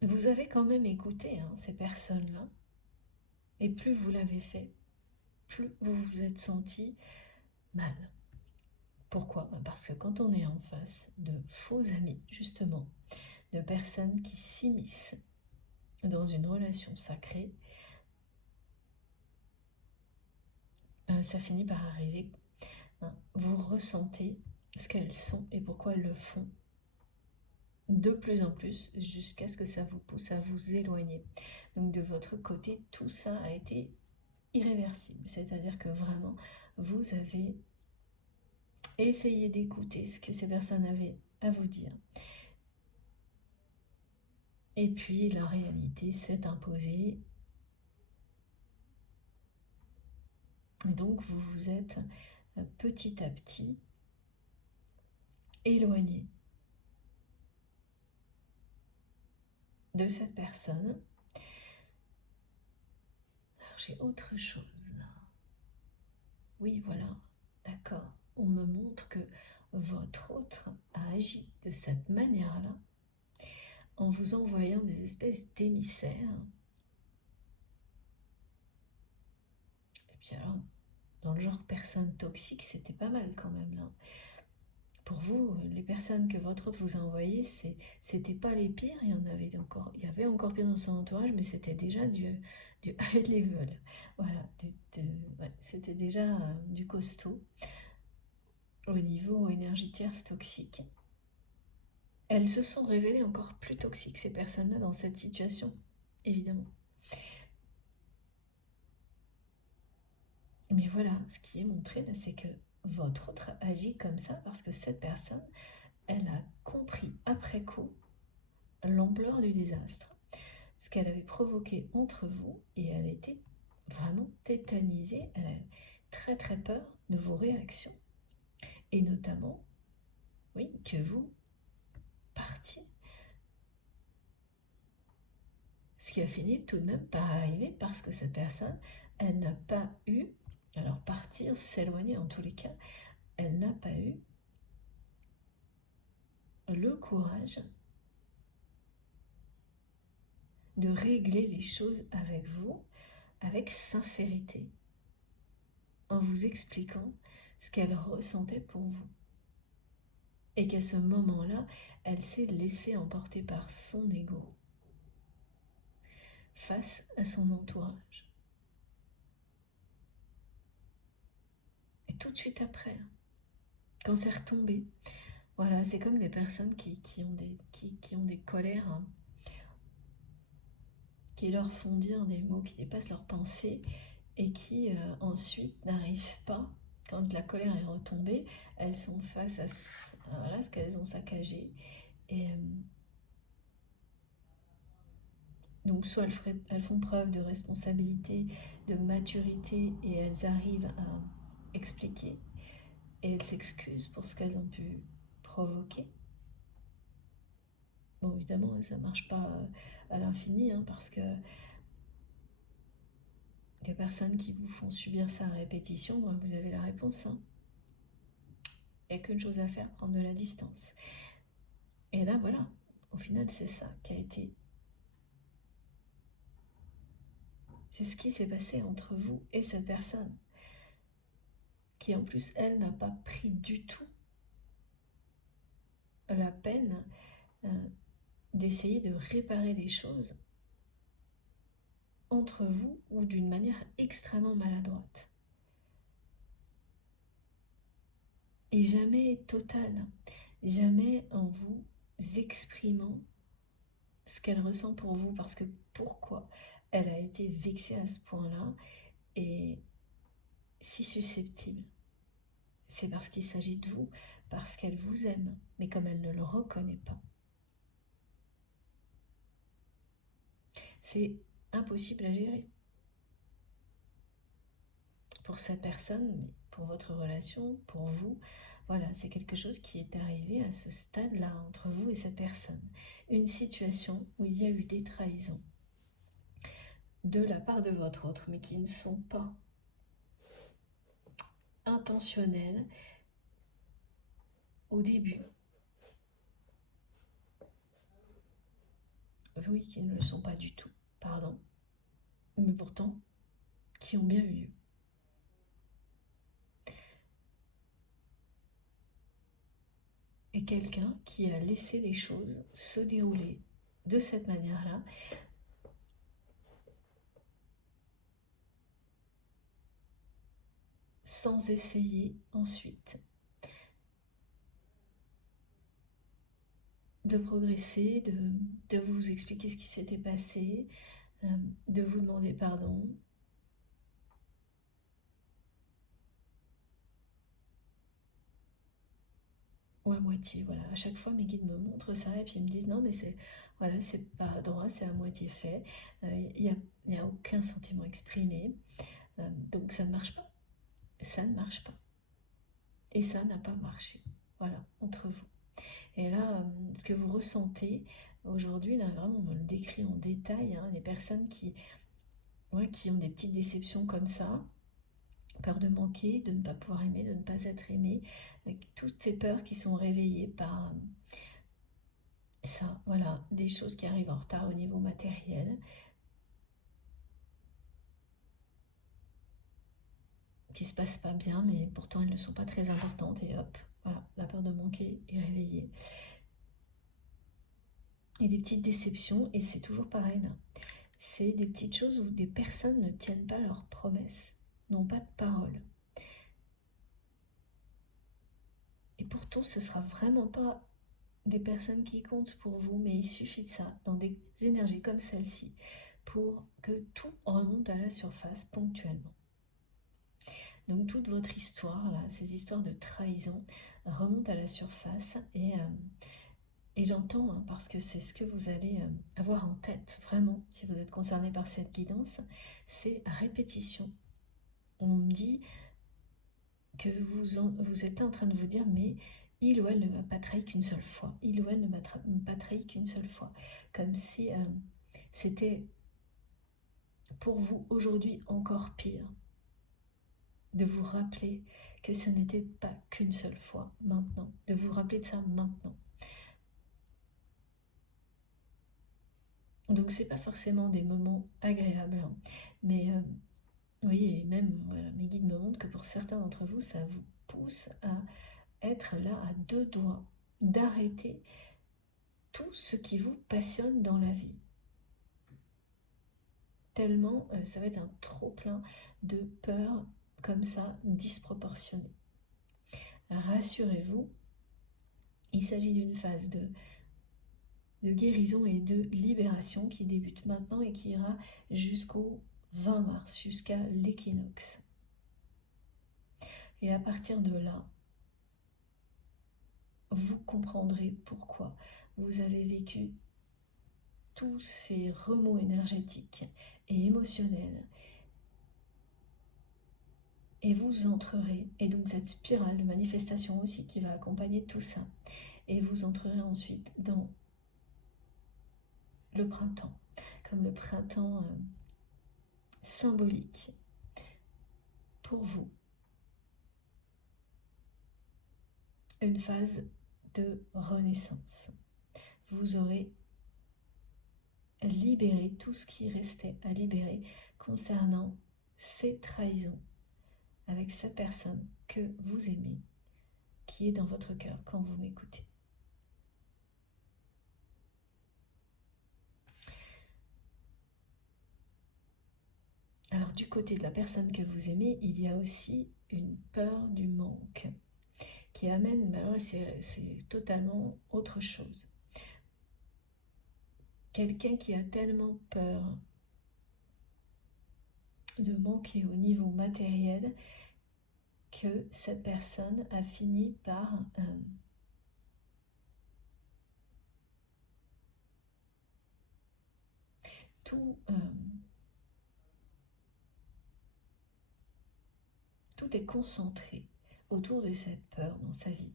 Vous avez quand même écouté ces personnes-là, et plus vous l'avez fait, plus vous vous êtes senti mal. Pourquoi? Parce que quand on est en face de faux amis, justement, de personnes qui s'immiscent dans une relation sacrée, ça finit par arriver. Vous ressentez ce qu'elles sont et pourquoi elles le font de plus en plus jusqu'à ce que ça vous pousse à vous éloigner. Donc de votre côté, tout ça a été irréversible. C'est-à-dire que vraiment, vous avez essayé d'écouter ce que ces personnes avaient à vous dire. Et puis la réalité s'est imposée. Et donc vous vous êtes petit à petit éloigné de cette personne. Alors j'ai autre chose là. Oui, voilà, d'accord. On me montre que votre autre a agi de cette manière-là en vous envoyant des espèces d'émissaires. Et puis alors, dans le genre personne toxique, c'était pas mal quand même là. Pour vous, les personnes que votre autre vous a envoyées, c'était pas les pires, il y avait encore pire dans son entourage, mais c'était déjà du high level. Voilà, ouais, c'était déjà du costaud au niveau énergie tierce toxique. Elles se sont révélées encore plus toxiques, ces personnes-là, dans cette situation, évidemment. Mais voilà, ce qui est montré là, c'est que votre autre agit comme ça parce que cette personne, elle a compris après coup l'ampleur du désastre, ce qu'elle avait provoqué entre vous, et elle était vraiment tétanisée, elle a très très peur de vos réactions, et notamment oui, que vous partiez. Ce qui a fini tout de même par arriver parce que cette personne, elle n'a pas eu, alors partir, s'éloigner en tous les cas, elle n'a pas eu le courage de régler les choses avec vous, avec sincérité, en vous expliquant ce qu'elle ressentait pour vous. Et qu'à ce moment-là, elle s'est laissée emporter par son ego face à son entourage. Et tout de suite après, quand c'est retombé, voilà, c'est comme des personnes qui ont des colères, hein, qui leur font dire des mots qui dépassent leurs pensées et qui ensuite n'arrivent pas, quand la colère est retombée, elles sont face à voilà, ce qu'elles ont saccagé. Et donc soit elles font preuve de responsabilité, de maturité et elles arrivent à expliquer et elles s'excusent pour ce qu'elles ont pu provoquer. Bon, évidemment, ça ne marche pas à l'infini, hein, parce que des personnes qui vous font subir ça à répétition, vous avez la réponse. Hein. Il n'y a qu'une chose à faire, prendre de la distance. Et là, voilà, au final, c'est ça qui a été. C'est ce qui s'est passé entre vous et cette personne, qui en plus, elle, n'a pas pris du tout la peine d'essayer de réparer les choses entre vous ou d'une manière extrêmement maladroite. Et jamais totale, jamais en vous exprimant ce qu'elle ressent pour vous, parce que pourquoi elle a été vexée à ce point-là et si susceptible. C'est parce qu'il s'agit de vous, parce qu'elle vous aime, mais comme elle ne le reconnaît pas. C'est impossible à gérer. Pour cette personne, mais pour votre relation, pour vous, voilà, c'est quelque chose qui est arrivé à ce stade-là entre vous et cette personne. Une situation où il y a eu des trahisons de la part de votre autre, mais qui ne sont pas intentionnelles au début. Oui, qui ne le sont pas du tout, pardon, mais pourtant qui ont bien eu lieu. Et quelqu'un qui a laissé les choses se dérouler de cette manière-là, sans essayer ensuite de progresser, de vous expliquer ce qui s'était passé, de vous demander pardon. Ou à moitié, voilà. À chaque fois, mes guides me montrent ça et puis ils me disent non, mais c'est voilà, c'est pas droit, c'est à moitié fait. Il n'y a aucun sentiment exprimé. Donc ça ne marche pas. Ça ne marche pas. Et ça n'a pas marché. Voilà, entre vous. Et là, ce que vous ressentez aujourd'hui, là, vraiment, on me le décrit en détail, hein, les personnes qui ont des petites déceptions comme ça, peur de manquer, de ne pas pouvoir aimer, de ne pas être aimé, toutes ces peurs qui sont réveillées par ça, voilà, des choses qui arrivent en retard au niveau matériel, qui se passent pas bien, mais pourtant elles ne sont pas très importantes, et hop, voilà, la peur de manquer est réveillée. Et des petites déceptions, et c'est toujours pareil là. C'est des petites choses où des personnes ne tiennent pas leurs promesses, n'ont pas de parole. Et pourtant, ce sera vraiment pas des personnes qui comptent pour vous, mais il suffit de ça, dans des énergies comme celle-ci, pour que tout remonte à la surface ponctuellement. Donc toute votre histoire, là, ces histoires de trahison, remontent à la surface et j'entends, hein, parce que c'est ce que vous allez avoir en tête, vraiment, si vous êtes concerné par cette guidance, c'est répétition. On me dit que vous êtes en train de vous dire, mais il ou elle ne m'a pas trahi qu'une seule fois. Il ou elle ne m'a pas trahi qu'une seule fois. Comme si c'était pour vous aujourd'hui encore pire de vous rappeler que ce n'était pas qu'une seule fois maintenant, de vous rappeler de ça maintenant. Donc c'est pas forcément des moments agréables, hein, mais oui, et même voilà, mes guides me montrent que pour certains d'entre vous, ça vous pousse à être là à deux doigts d'arrêter tout ce qui vous passionne dans la vie. Tellement ça va être un trop-plein de peur comme ça, disproportionnée. Rassurez-vous, il s'agit d'une phase de guérison et de libération qui débute maintenant et qui ira jusqu'au 20 mars, jusqu'à l'équinoxe. Et à partir de là, vous comprendrez pourquoi vous avez vécu tous ces remous énergétiques et émotionnels. Et vous entrerez, et donc cette spirale de manifestation aussi qui va accompagner tout ça. Et vous entrerez ensuite dans le printemps, comme le printemps symbolique pour vous. Une phase de renaissance. Vous aurez libéré tout ce qui restait à libérer concernant ces trahisons avec cette personne que vous aimez, qui est dans votre cœur quand vous m'écoutez. Alors du côté de la personne que vous aimez, il y a aussi une peur du manque qui amène, mais alors c'est totalement autre chose. Quelqu'un qui a tellement peur de manquer au niveau matériel que cette personne a fini par tout est concentré autour de cette peur dans sa vie.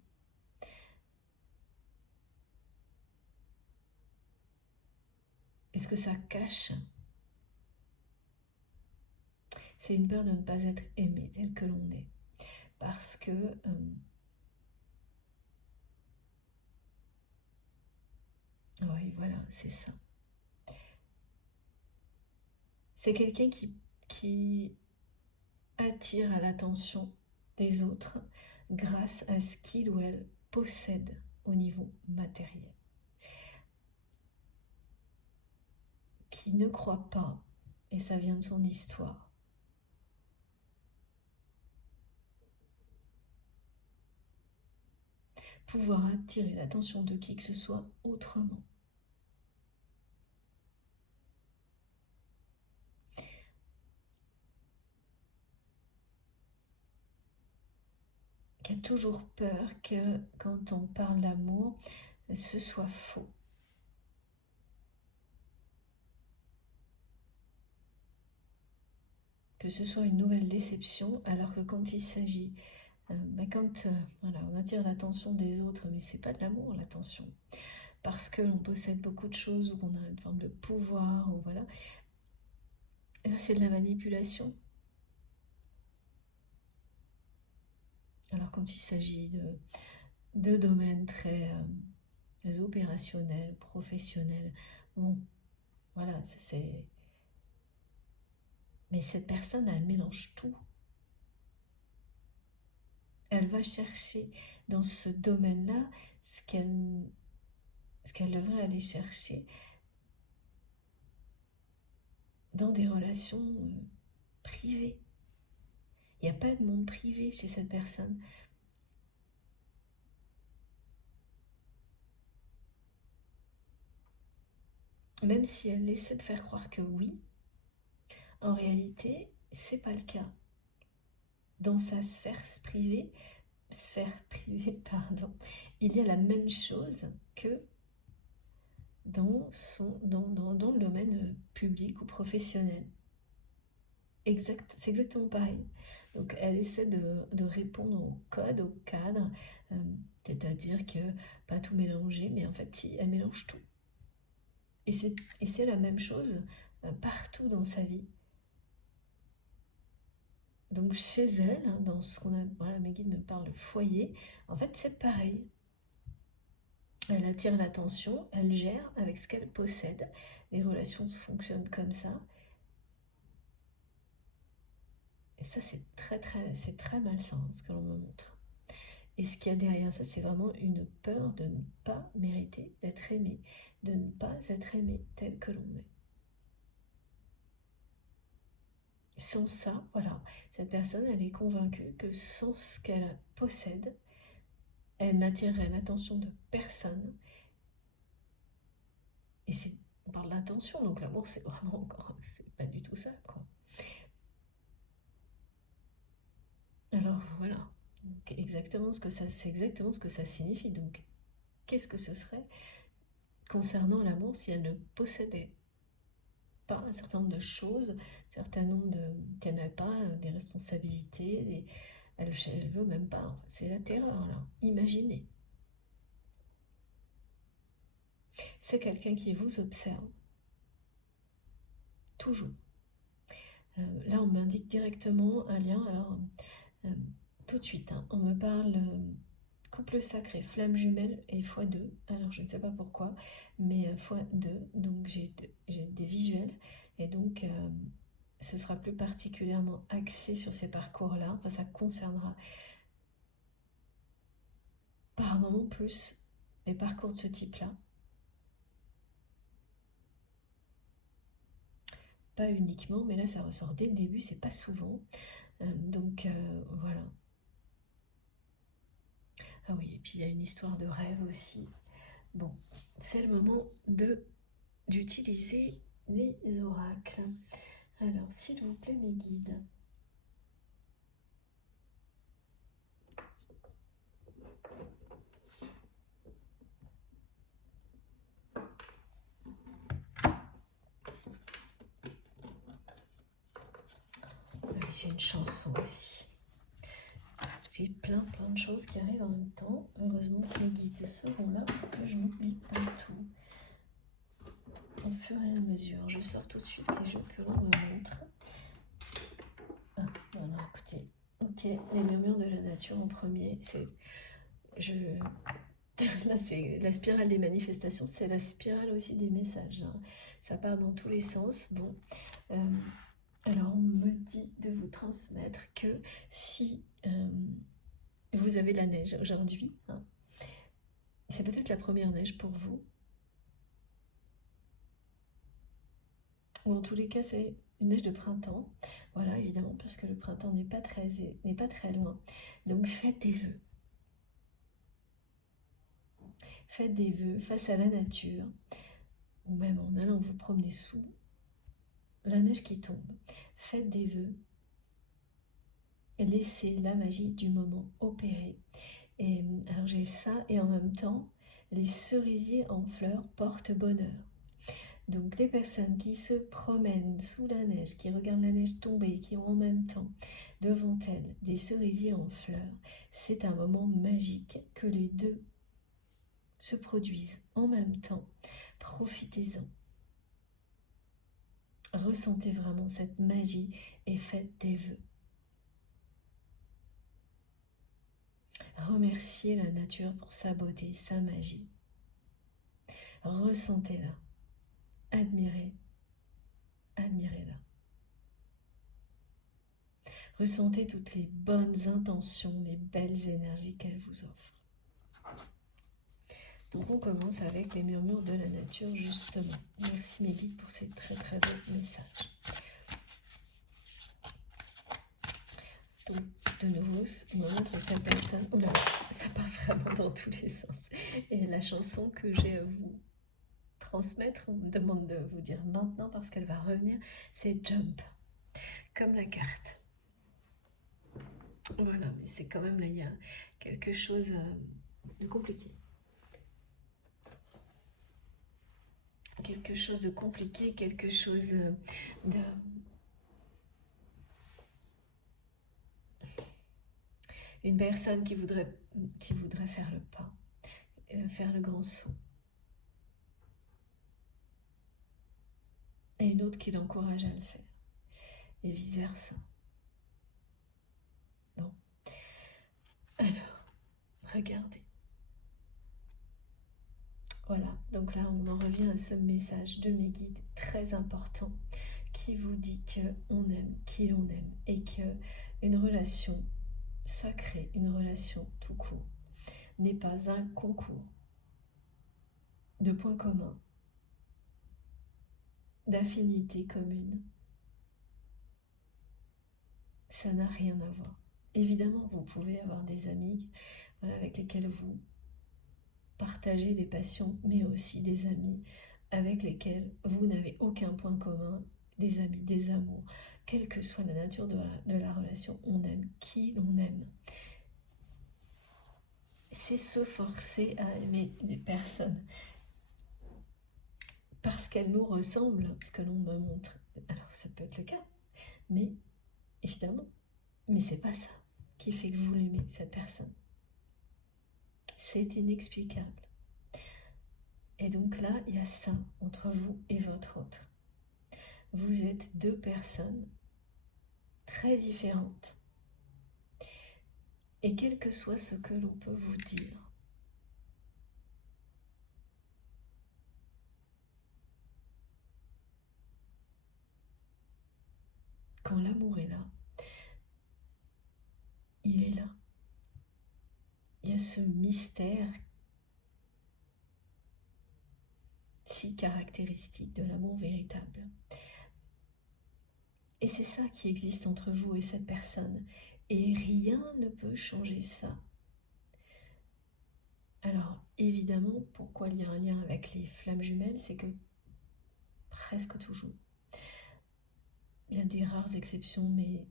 Et ce que ça cache, c'est une peur de ne pas être aimé tel que l'on est. Parce que oui, voilà, c'est ça. C'est quelqu'un qui attire à l'attention des autres grâce à ce qu'il ou elle possède au niveau matériel. Qui ne croit pas, et ça vient de son histoire, pouvoir attirer l'attention de qui que ce soit autrement. Qui a toujours peur que quand on parle d'amour, ce soit faux. Que ce soit une nouvelle déception, alors que quand il s'agit, voilà, on attire l'attention des autres, mais c'est pas de l'amour l'attention, parce que l'on possède beaucoup de choses ou qu'on a une forme de pouvoir, ou voilà, et là c'est de la manipulation. Alors quand il s'agit de domaines très opérationnels, professionnels, bon, voilà, c'est... Mais cette personne, elle mélange tout. Elle va chercher dans ce domaine-là ce qu'elle devrait aller chercher dans des relations privées. Il n'y a pas de monde privé chez cette personne. Même si elle essaie de faire croire que oui, en réalité, c'est pas le cas. Dans sa sphère privée, pardon, il y a la même chose que dans le domaine public ou professionnel. c'est exactement pareil. Donc elle essaie de répondre au code, au cadre, c'est-à-dire que pas tout mélanger, mais en fait si, elle mélange tout. Et c'est la même chose partout dans sa vie. Donc chez elle, hein, dans ce qu'on a, voilà, mes guides me parlent de foyer, en fait c'est pareil. Elle attire l'attention, elle gère avec ce qu'elle possède. Les relations fonctionnent comme ça. Et ça c'est très malsain ce que l'on me montre. Et ce qu'il y a derrière ça, c'est vraiment une peur de ne pas mériter d'être aimé, de ne pas être aimé tel que l'on est. Sans ça, voilà, cette personne, elle est convaincue que sans ce qu'elle possède, elle n'attirerait l'attention de personne. Et on parle d'attention, donc l'amour, c'est vraiment encore, c'est pas du tout ça, quoi. Alors voilà, donc c'est exactement ce que ça signifie. Donc, qu'est-ce que ce serait concernant l'amour si elle ne possédait pas un certain nombre de choses, un certain nombre de... qu'elle n'a pas des responsabilités, elle veut même pas. C'est la terreur, là. Imaginez. C'est quelqu'un qui vous observe. Toujours. Là, on m'indique directement un lien. Alors, tout de suite, hein, on me parle couple sacré, flamme jumelle et x2. Alors, je ne sais pas pourquoi, mais x2. Donc, j'ai des visuels. Et donc, ce sera plus particulièrement axé sur ces parcours-là. Enfin, ça concernera par moment plus les parcours de ce type-là. Pas uniquement, mais là, ça ressort dès le début, c'est pas souvent. Donc, voilà. Ah oui, et puis il y a une histoire de rêve aussi. Bon, c'est le moment d'utiliser les oracles. Alors, s'il vous plaît, mes guides. J'ai une chanson aussi. J'ai plein de choses qui arrivent en même temps. Heureusement que mes guides seront là pour que je n'oublie pas tout. Au fur et à mesure, je sors tout de suite les jeux que l'on me montre. Ah, non, écoutez. Ok, les murmures de la nature en premier. Là, c'est la spirale des manifestations, c'est la spirale aussi des messages. Hein. Ça part dans tous les sens. Bon, alors on me dit de vous transmettre que si vous avez la neige aujourd'hui, hein, c'est peut-être la première neige pour vous. Ou en tous les cas, c'est une neige de printemps. Voilà, évidemment, parce que le printemps n'est pas très loin. Donc faites des vœux. Faites des vœux face à la nature, ou même en allant vous promener sous la neige qui tombe. Faites des vœux. Laissez la magie du moment opérer. Et alors j'ai ça, et en même temps, les cerisiers en fleurs portent bonheur. Donc les personnes qui se promènent sous la neige, qui regardent la neige tomber, qui ont en même temps devant elles des cerisiers en fleurs, c'est un moment magique que les deux se produisent en même temps. Profitez-en. Ressentez vraiment cette magie et faites des vœux. Remerciez la nature pour sa beauté, sa magie. Ressentez-la. Admirez-la. Ressentez toutes les bonnes intentions, les belles énergies qu'elle vous offre. Donc on commence avec les murmures de la nature, justement. Merci mes guides pour ces très beaux messages. Donc de nouveau, on me montre cette personne. Oula, ça part vraiment dans tous les sens. Et la chanson que j'ai à vous transmettre, on me demande de vous dire maintenant parce qu'elle va revenir, c'est Jump, comme la carte. Voilà, mais c'est quand même là, il y a quelque chose de compliqué. Quelque chose de compliqué, quelque chose Une personne qui voudrait faire le pas, faire le grand saut. Et une autre qui l'encourage à le faire. Et vice-versa. Bon. Alors, regardez. Voilà, donc là on en revient à ce message de mes guides très important qui vous dit qu'on aime qui l'on aime et qu'une relation sacrée, une relation tout court, n'est pas un concours de points communs, d'affinités communes. Ça n'a rien à voir. Évidemment, vous pouvez avoir des amis avec lesquels vous partagez des passions, mais aussi des amis avec lesquels vous n'avez aucun point commun, des amis, des amours. Quelle que soit la nature de la relation, on aime qui l'on aime. C'est se forcer à aimer des personnes parce qu'elles nous ressemblent, ce que l'on me montre. Alors ça peut être le cas, mais évidemment, mais c'est pas ça qui fait que vous l'aimez, cette personne. C'est inexplicable. Et donc là, il y a ça entre vous et votre autre. Vous êtes deux personnes très différentes. Et quel que soit ce que l'on peut vous dire, quand l'amour est là, il est là. Il y a ce mystère si caractéristique de l'amour véritable. Et c'est ça qui existe entre vous et cette personne. Et rien ne peut changer ça. Alors, évidemment, pourquoi il y a un lien avec les flammes jumelles, c'est que presque toujours, il y a des rares exceptions, mais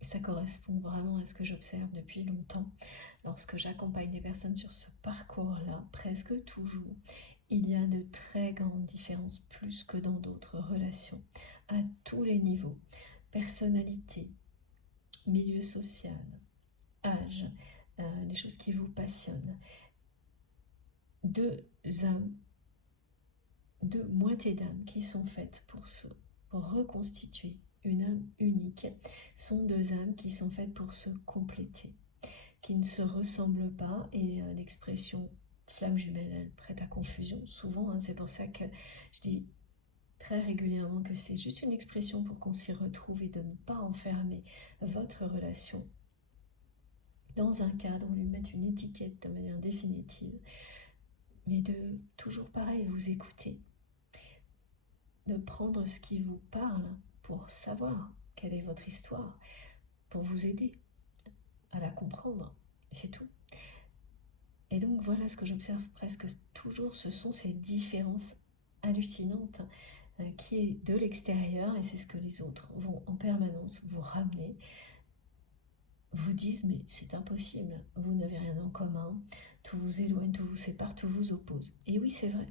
ça correspond vraiment à ce que j'observe depuis longtemps. Lorsque j'accompagne des personnes sur ce parcours-là, presque toujours, il y a de très grandes différences, plus que dans d'autres relations, à tous les niveaux. Personnalité, milieu social, âge, les choses qui vous passionnent. Deux âmes, deux moitiés d'âme qui sont faites pour reconstituer une âme unique, sont deux âmes qui sont faites pour se compléter, qui ne se ressemblent pas, et l'expression flamme jumelle, elle prête à confusion souvent, c'est pour ça que je dis très régulièrement que c'est juste une expression pour qu'on s'y retrouve et de ne pas enfermer votre relation dans un cadre ou lui mettre une étiquette de manière définitive, mais de toujours pareil vous écouter, de prendre ce qui vous parle pour savoir quelle est votre histoire, pour vous aider à la comprendre, c'est tout. Et donc voilà ce que j'observe presque toujours, ce sont ces différences hallucinantes qui est de l'extérieur, et c'est ce que les autres vont en permanence vous ramener, vous disent mais c'est impossible, vous n'avez rien en commun, tout vous éloigne, tout vous sépare, tout vous oppose. Et oui, c'est vrai.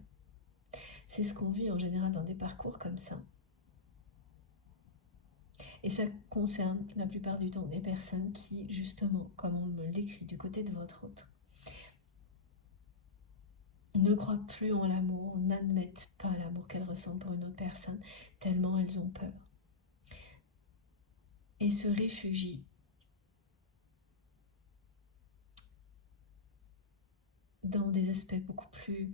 C'est ce qu'on vit en général dans des parcours comme ça. Et ça concerne la plupart du temps des personnes qui, justement, comme on me l'écrit du côté de votre autre, ne croient plus en l'amour, n'admettent pas l'amour qu'elles ressentent pour une autre personne, tellement elles ont peur. Et se réfugient dans des aspects beaucoup plus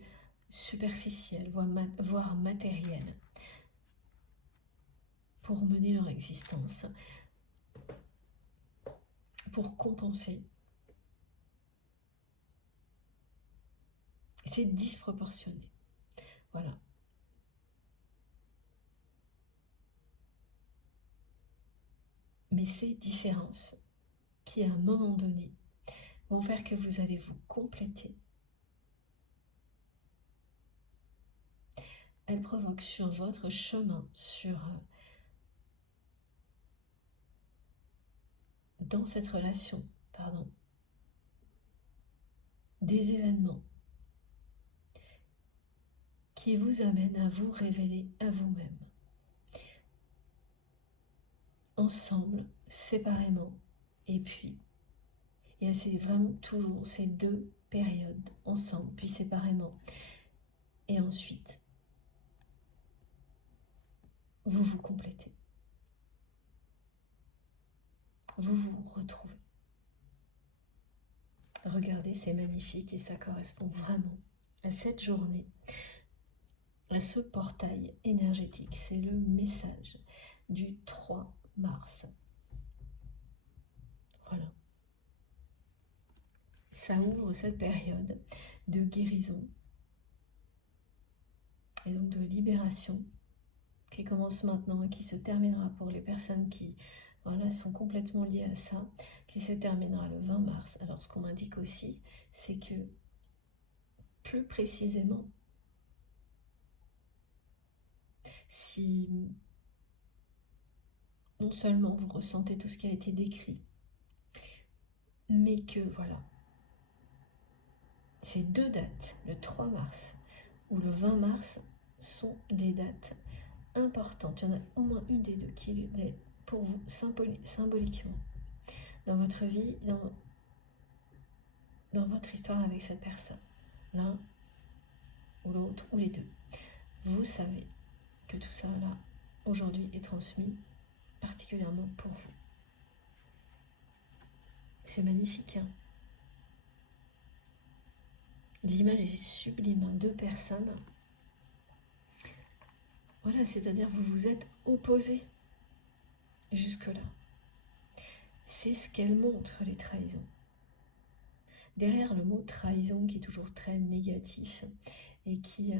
superficiels, voire matériels, pour mener leur existence, pour compenser. C'est disproportionné. Voilà. Mais ces différences qui, à un moment donné, vont faire que vous allez vous compléter, elles provoquent sur votre chemin, dans cette relation, des événements qui vous amènent à vous révéler à vous-même. Ensemble, séparément, et puis Et c'est vraiment toujours ces deux périodes ensemble, puis séparément. Et ensuite, vous vous complétez. Vous vous retrouvez. Regardez, c'est magnifique et ça correspond vraiment à cette journée, à ce portail énergétique. C'est le message du 3 mars. Voilà. Ça ouvre cette période de guérison et donc de libération qui commence maintenant et qui se terminera pour les personnes qui sont complètement liées à ça, qui se terminera le 20 mars. Alors ce qu'on m'indique aussi, c'est que plus précisément, si non seulement vous ressentez tout ce qui a été décrit, mais que voilà, ces deux dates, le 3 mars ou le 20 mars, sont des dates importantes. Il y en a au moins une des deux qui l'est pour vous symboliquement dans votre vie, dans votre histoire avec cette personne, l'un ou l'autre ou les deux. Vous savez que tout ça là aujourd'hui est transmis particulièrement pour vous. C'est magnifique, hein. L'image est sublime, hein. Deux personnes. Voilà, c'est-à-dire vous vous êtes opposés jusque-là. C'est ce qu'elles montrent, les trahisons. Derrière le mot trahison, qui est toujours très négatif et qui a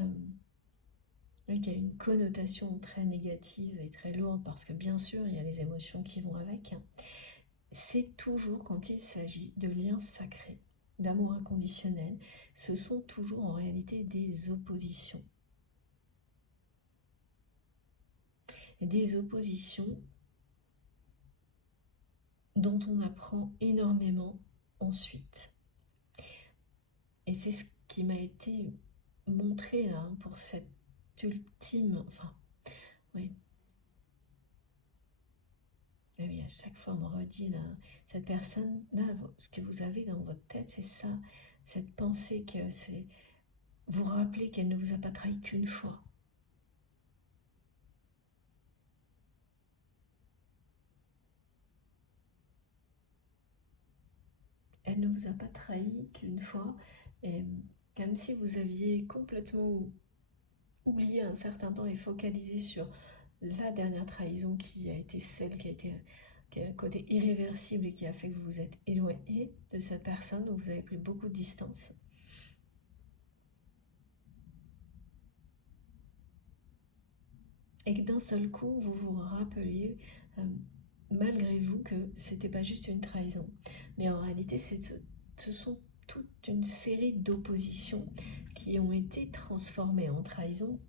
une connotation très négative et très lourde, parce que bien sûr, il y a les émotions qui vont avec, c'est toujours quand il s'agit de liens sacrés, d'amour inconditionnel, ce sont toujours en réalité des oppositions. Et des oppositions dont on apprend énormément ensuite. Et c'est ce qui m'a été montré là, pour cette ultime... oui. Et oui, à chaque fois on me redit là, cette personne là, ce que vous avez dans votre tête, c'est ça, cette pensée que c'est... Vous rappelez qu'elle ne vous a pas trahi qu'une fois. Elle ne vous a pas trahi qu'une fois, et comme si vous aviez complètement oublié un certain temps et focalisé sur la dernière trahison qui a été celle qui a un côté irréversible et qui a fait que vous vous êtes éloigné de cette personne, où vous avez pris beaucoup de distance. Et que d'un seul coup, vous vous rappeliez, malgré vous, que c'était pas juste une trahison. Mais en réalité, ce sont toute une série d'oppositions qui ont été transformées en trahison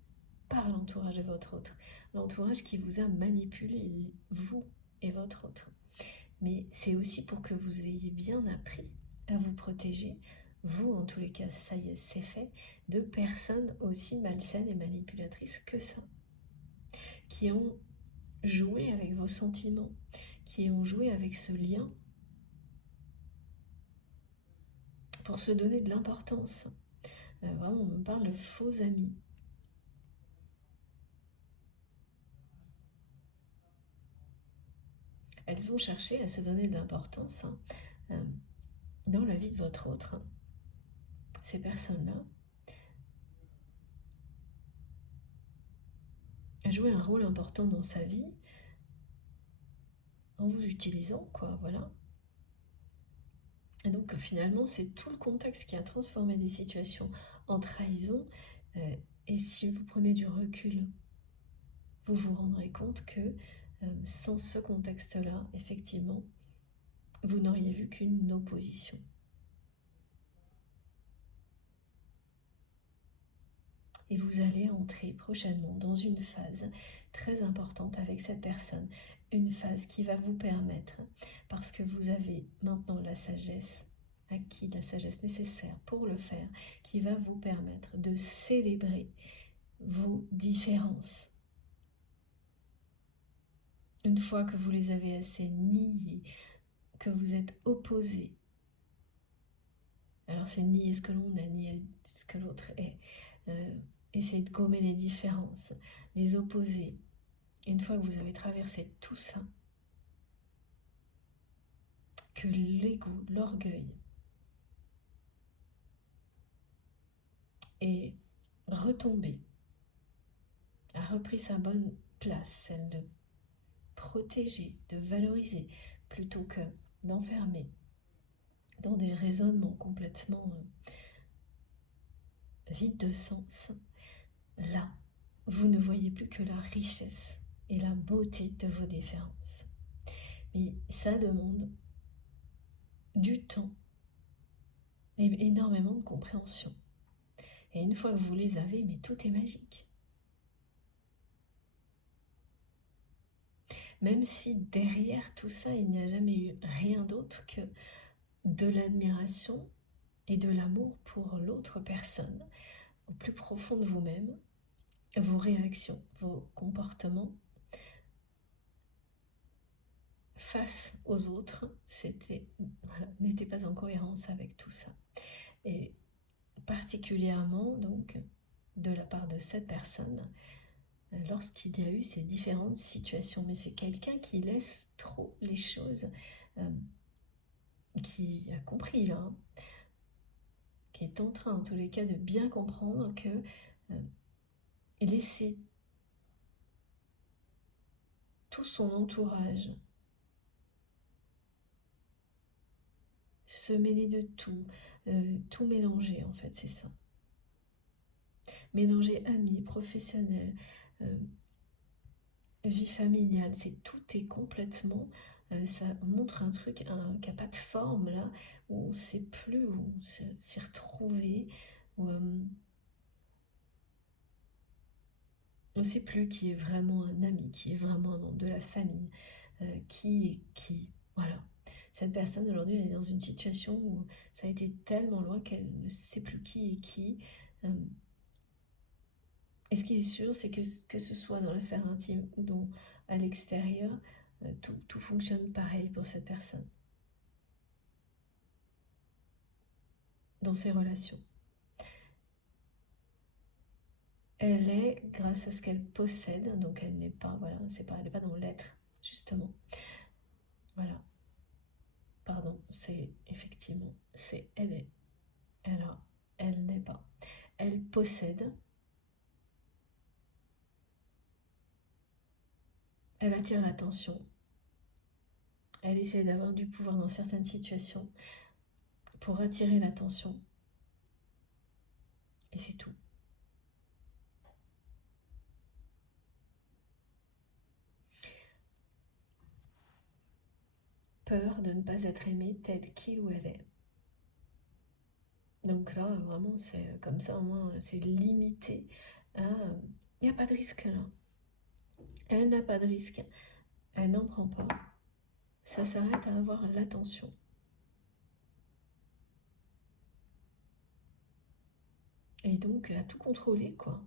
par l'entourage de votre autre. L'entourage qui vous a manipulé, vous et votre autre. Mais c'est aussi pour que vous ayez bien appris à vous protéger, vous en tous les cas, ça y est, c'est fait, de personnes aussi malsaines et manipulatrices que ça, qui ont joué avec vos sentiments, qui ont joué avec ce lien pour se donner de l'importance. Vraiment, on me parle de faux amis. Elles ont cherché à se donner de l'importance dans la vie de votre autre. Ces personnes-là ont joué un rôle important dans sa vie en vous utilisant, quoi, voilà. Et donc finalement, c'est tout le contexte qui a transformé des situations en trahison. Et si vous prenez du recul, vous vous rendrez compte que sans ce contexte-là, effectivement, vous n'auriez vu qu'une opposition. Et vous allez entrer prochainement dans une phase très importante avec cette personne. Une phase qui va vous permettre, parce que vous avez maintenant la sagesse, acquis la sagesse nécessaire pour le faire, qui va vous permettre de célébrer vos différences. Une fois que vous les avez assez niées, que vous êtes opposés, Alors c'est nier ce que l'on est, nier ce que l'autre est. Essayer de gommer les différences, les opposer. Une fois que vous avez traversé tout ça, que l'ego, l'orgueil est retombé, a repris sa bonne place, celle de protéger, de valoriser, plutôt que d'enfermer dans des raisonnements complètement vides de sens, là, vous ne voyez plus que la richesse et la beauté de vos différences. Mais ça demande du temps et énormément de compréhension. Et une fois que vous les avez, mais tout est magique. Même si derrière tout ça, il n'y a jamais eu rien d'autre que de l'admiration et de l'amour pour l'autre personne, au plus profond de vous-même, vos réactions, vos comportements face aux autres, n'étaient pas en cohérence avec tout ça. Et particulièrement donc de la part de cette personne, lorsqu'il y a eu ces différentes situations. Mais c'est quelqu'un qui laisse trop les choses, qui a compris là, hein, qui est en train en tous les cas de bien comprendre que laisser tout son entourage se mêler de tout, tout mélanger en fait, c'est ça. Mélanger amis, professionnels, vie familiale, tout est complètement, ça montre un truc qui n'a pas de forme là, où on ne sait plus, où on s'est retrouvé, où on ne sait plus qui est vraiment un ami, qui est vraiment un membre de la famille, qui est qui, voilà. Cette personne aujourd'hui elle est dans une situation où ça a été tellement loin qu'elle ne sait plus qui est qui. Et ce qui est sûr, c'est que ce soit dans la sphère intime ou à l'extérieur, tout fonctionne pareil pour cette personne, dans ses relations. Elle est grâce à ce qu'elle possède, donc elle n'est pas, voilà, elle n'est pas dans l'être, justement. Voilà. Pardon, c'est effectivement, c'est elle est. Alors, elle n'est pas. Elle possède. Elle attire l'attention. Elle essaie d'avoir du pouvoir dans certaines situations pour attirer l'attention. Et c'est tout. Peur de ne pas être aimée telle qu'il ou elle est. Donc là, vraiment, c'est comme ça, au moins, c'est limité. Il n'y a pas de risque là. Elle n'a pas de risque. Elle n'en prend pas. Ça s'arrête à avoir l'attention. Et donc, à tout contrôler, quoi.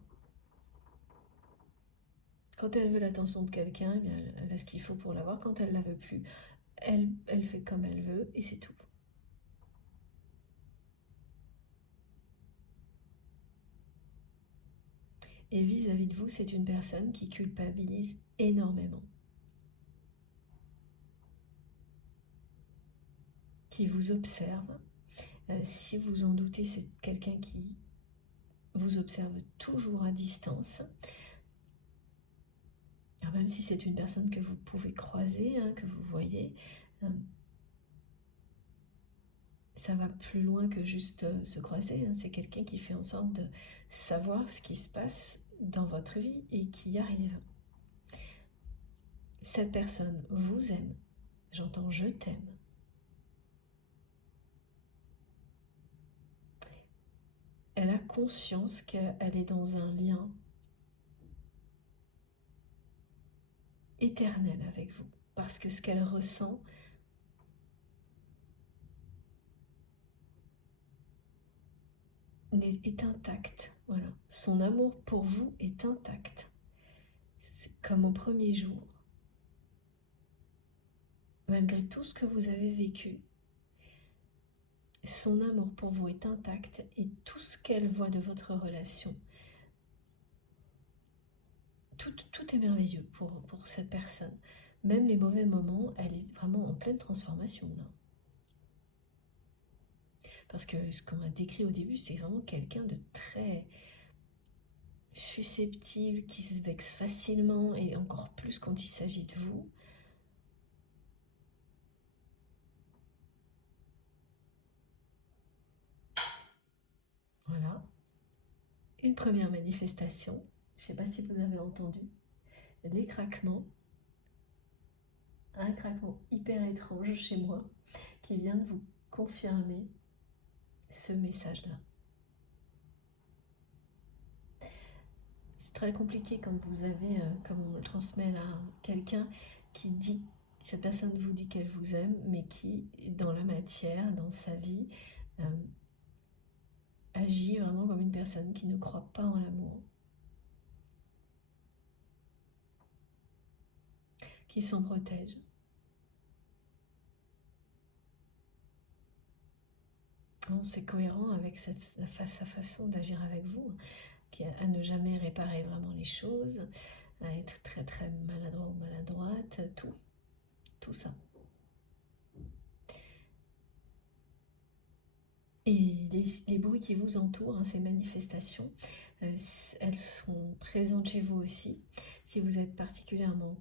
Quand elle veut l'attention de quelqu'un, eh bien, elle a ce qu'il faut pour l'avoir. Quand elle ne la veut plus, elle fait comme elle veut et c'est tout. Et vis-à-vis de vous, c'est une personne qui culpabilise énormément. Qui vous observe. Si vous en doutez, c'est quelqu'un qui vous observe toujours à distance. Alors même si c'est une personne que vous pouvez croiser, hein, que vous voyez, ça va plus loin que juste se croiser. Hein. C'est quelqu'un qui fait en sorte de savoir ce qui se passe dans votre vie et qui y arrive. Cette personne vous aime. J'entends je t'aime. Elle a conscience qu'elle est dans un lien éternel avec vous. Parce que ce qu'elle ressent est intact. Voilà. Son amour pour vous est intact. C'est comme au premier jour. Malgré tout ce que vous avez vécu, son amour pour vous est intact et tout ce qu'elle voit de votre relation, tout est merveilleux pour cette personne. Même les mauvais moments, elle est vraiment en pleine transformation là. Parce que ce qu'on m'a décrit au début, c'est vraiment quelqu'un de très susceptible, qui se vexe facilement et encore plus quand il s'agit de vous. Voilà. Une première manifestation. Je ne sais pas si vous avez entendu. Les craquements. Un craquement hyper étrange chez moi qui vient de vous confirmer ce message-là. C'est très compliqué quand vous avez, comme on le transmet là, quelqu'un qui dit, cette personne vous dit qu'elle vous aime, mais qui, dans la matière, dans sa vie, agit vraiment comme une personne qui ne croit pas en l'amour, qui s'en protège. C'est cohérent avec sa façon d'agir avec vous, à ne jamais réparer vraiment les choses, à être très très maladroit ou maladroite, tout ça. Et les bruits qui vous entourent, ces manifestations, elles sont présentes chez vous aussi, si vous êtes particulièrement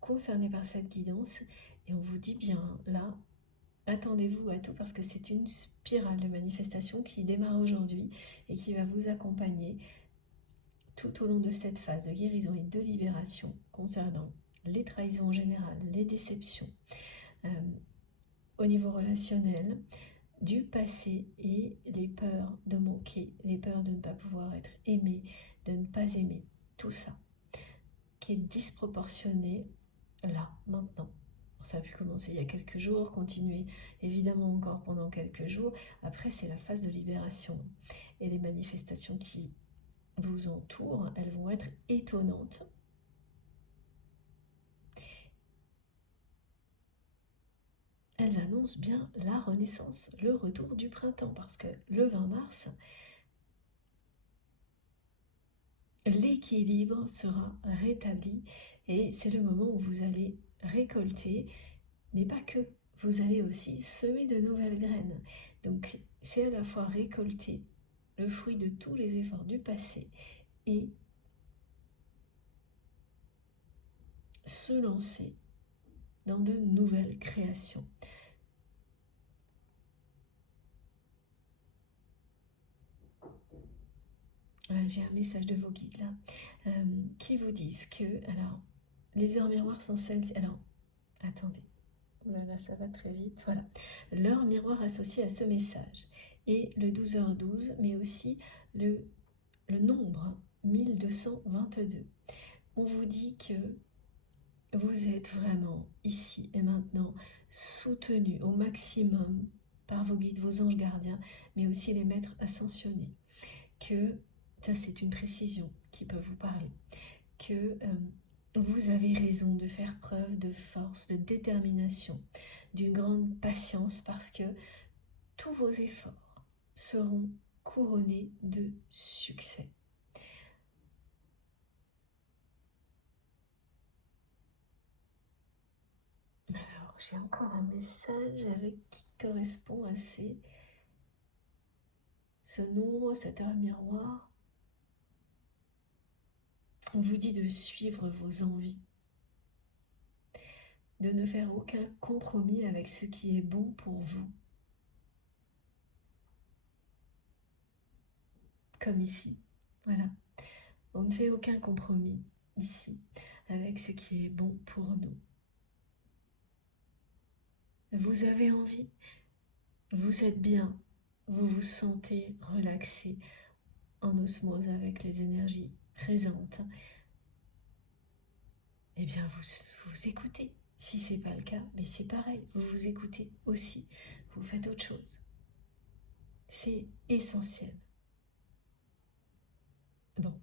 concerné par cette guidance, et on vous dit bien là, attendez-vous à tout parce que c'est une spirale de manifestation qui démarre aujourd'hui et qui va vous accompagner tout au long de cette phase de guérison et de libération concernant les trahisons en général, les déceptions au niveau relationnel, du passé et les peurs de manquer, les peurs de ne pas pouvoir être aimé, de ne pas aimer, tout ça qui est disproportionné là, maintenant. Ça a pu commencer il y a quelques jours, continuer évidemment encore pendant quelques jours. Après, c'est la phase de libération. Et les manifestations qui vous entourent, elles vont être étonnantes. Elles annoncent bien la renaissance, le retour du printemps, parce que le 20 mars, l'équilibre sera rétabli et c'est le moment où vous allez récolter, mais pas que, vous allez aussi semer de nouvelles graines. Donc c'est à la fois récolter le fruit de tous les efforts du passé et se lancer dans de nouvelles créations. J'ai un message de vos guides là qui vous disent que, alors, les heures miroirs sont celles-ci. Alors, attendez. Voilà, ça va très vite. Voilà. L'heure miroir associée à ce message. Et le 12h12, mais aussi le nombre 1222. On vous dit que vous êtes vraiment ici et maintenant soutenu au maximum par vos guides, vos anges gardiens, mais aussi les maîtres ascensionnés. Que, ça c'est une précision qui peut vous parler, que vous avez raison de faire preuve de force, de détermination, d'une grande patience parce que tous vos efforts seront couronnés de succès. Alors, j'ai encore un message qui correspond à ce nombre, cette heure miroir. On vous dit de suivre vos envies, de ne faire aucun compromis avec ce qui est bon pour vous. Comme ici, voilà. On ne fait aucun compromis ici avec ce qui est bon pour nous. Vous avez envie, vous êtes bien, vous vous sentez relaxé, en osmose avec les énergies présentes. Eh bien, vous écoutez. Si ce n'est pas le cas, mais c'est pareil, vous vous écoutez aussi, vous faites autre chose. C'est essentiel. Bon,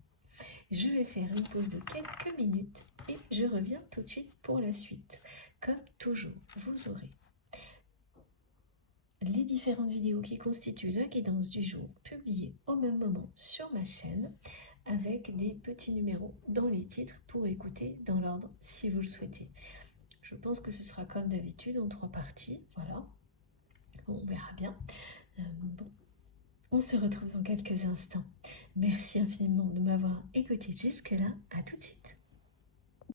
je vais faire une pause de quelques minutes et je reviens tout de suite pour la suite. Comme toujours, vous aurez les différentes vidéos qui constituent la guidance du jour publiées au même moment sur ma chaîne avec des petits numéros dans les titres pour écouter dans l'ordre si vous le souhaitez. Je pense que ce sera comme d'habitude en 3 parties, voilà. On verra bien. Bon, on se retrouve dans quelques instants. Merci infiniment de m'avoir écouté jusque-là. À tout de suite.